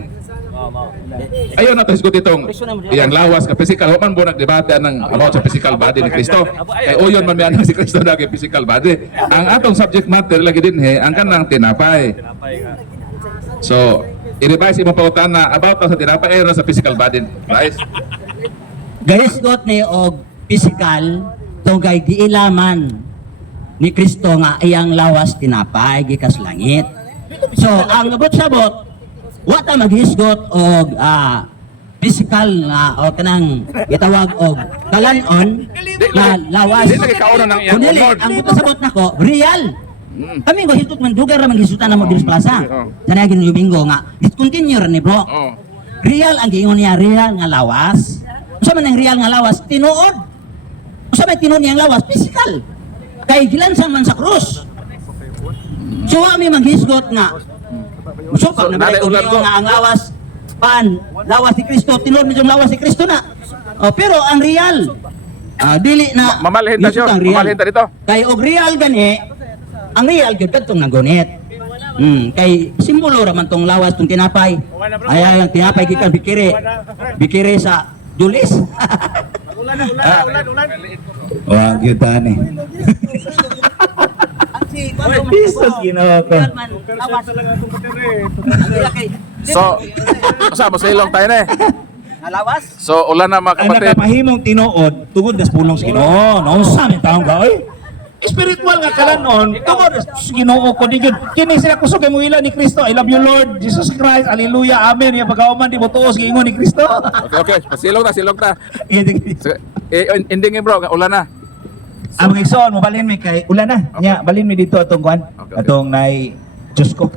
Ayaw na to hisgot itong iyang lawas ka physical. Wa man mo nagdebate ng about sa physical body ni Kristo. Kay uyon man may si Kristo lagi physical body. Ang atong subject matter lagi din he ang kanang tinapay. So, i-revise imong pautana about sa tinapay ayon sa physical body. Guys. Gahisgot ni og physical tungay giilaman ni Kristo nga iyang lawas tinapay gikas langit. So ang abot-sabot wa ta maghisgot og physical nga o kanang gitawag og kalanon na lawas. Di lagi kauno ng iyang Kundi unod. ang abot-sabot nako real. Kami ko hisgot man dugar ra man hisutan na mo dinis plaza. Sa naging Domingo nga discontinue ra ni bro. Oh. Real ang giingon niya real nga lawas. Usa man ang real nga lawas tinuod. Usa man tinuod niyang lawas physical. Kay gilansan man sa krus. So ami maghisgot nga. Musukap na ba nga ang lawas lawas ni Kristo tinuod medyo lawas ni Kristo na. Pero ang real dili na Mamalhin ta siya. ang real. Mamalhin ta dito. Kay og real gani ang real gyud kadtong nagunit. Kay simbolo ra man tong lawas tong tinapay. Ay ang tinapay gikan bikire sa Julis. Wag yun tani. Jesus ginawa ko. So, sa mo silong tayo na eh. Lawas? So, ulan na mga Ang kapatid. nakapahimong tinuod tugod das pulong sa Ginoo. Naunsa man taong ka oy? spiritual nga kalanon tungod sa Ginoo ko di gyud kini sila kusog mo ila ni Kristo. I love you Lord Jesus Christ, hallelujah, amen. Ya pagkauman di mo tuos giingon ni Kristo. Okay, silog ta. Iya, Ending bro, ulan na. ang mga igsoon mo balhin mi kay ulan na nya balhin mi dito atong kuan atong nay Diyos ko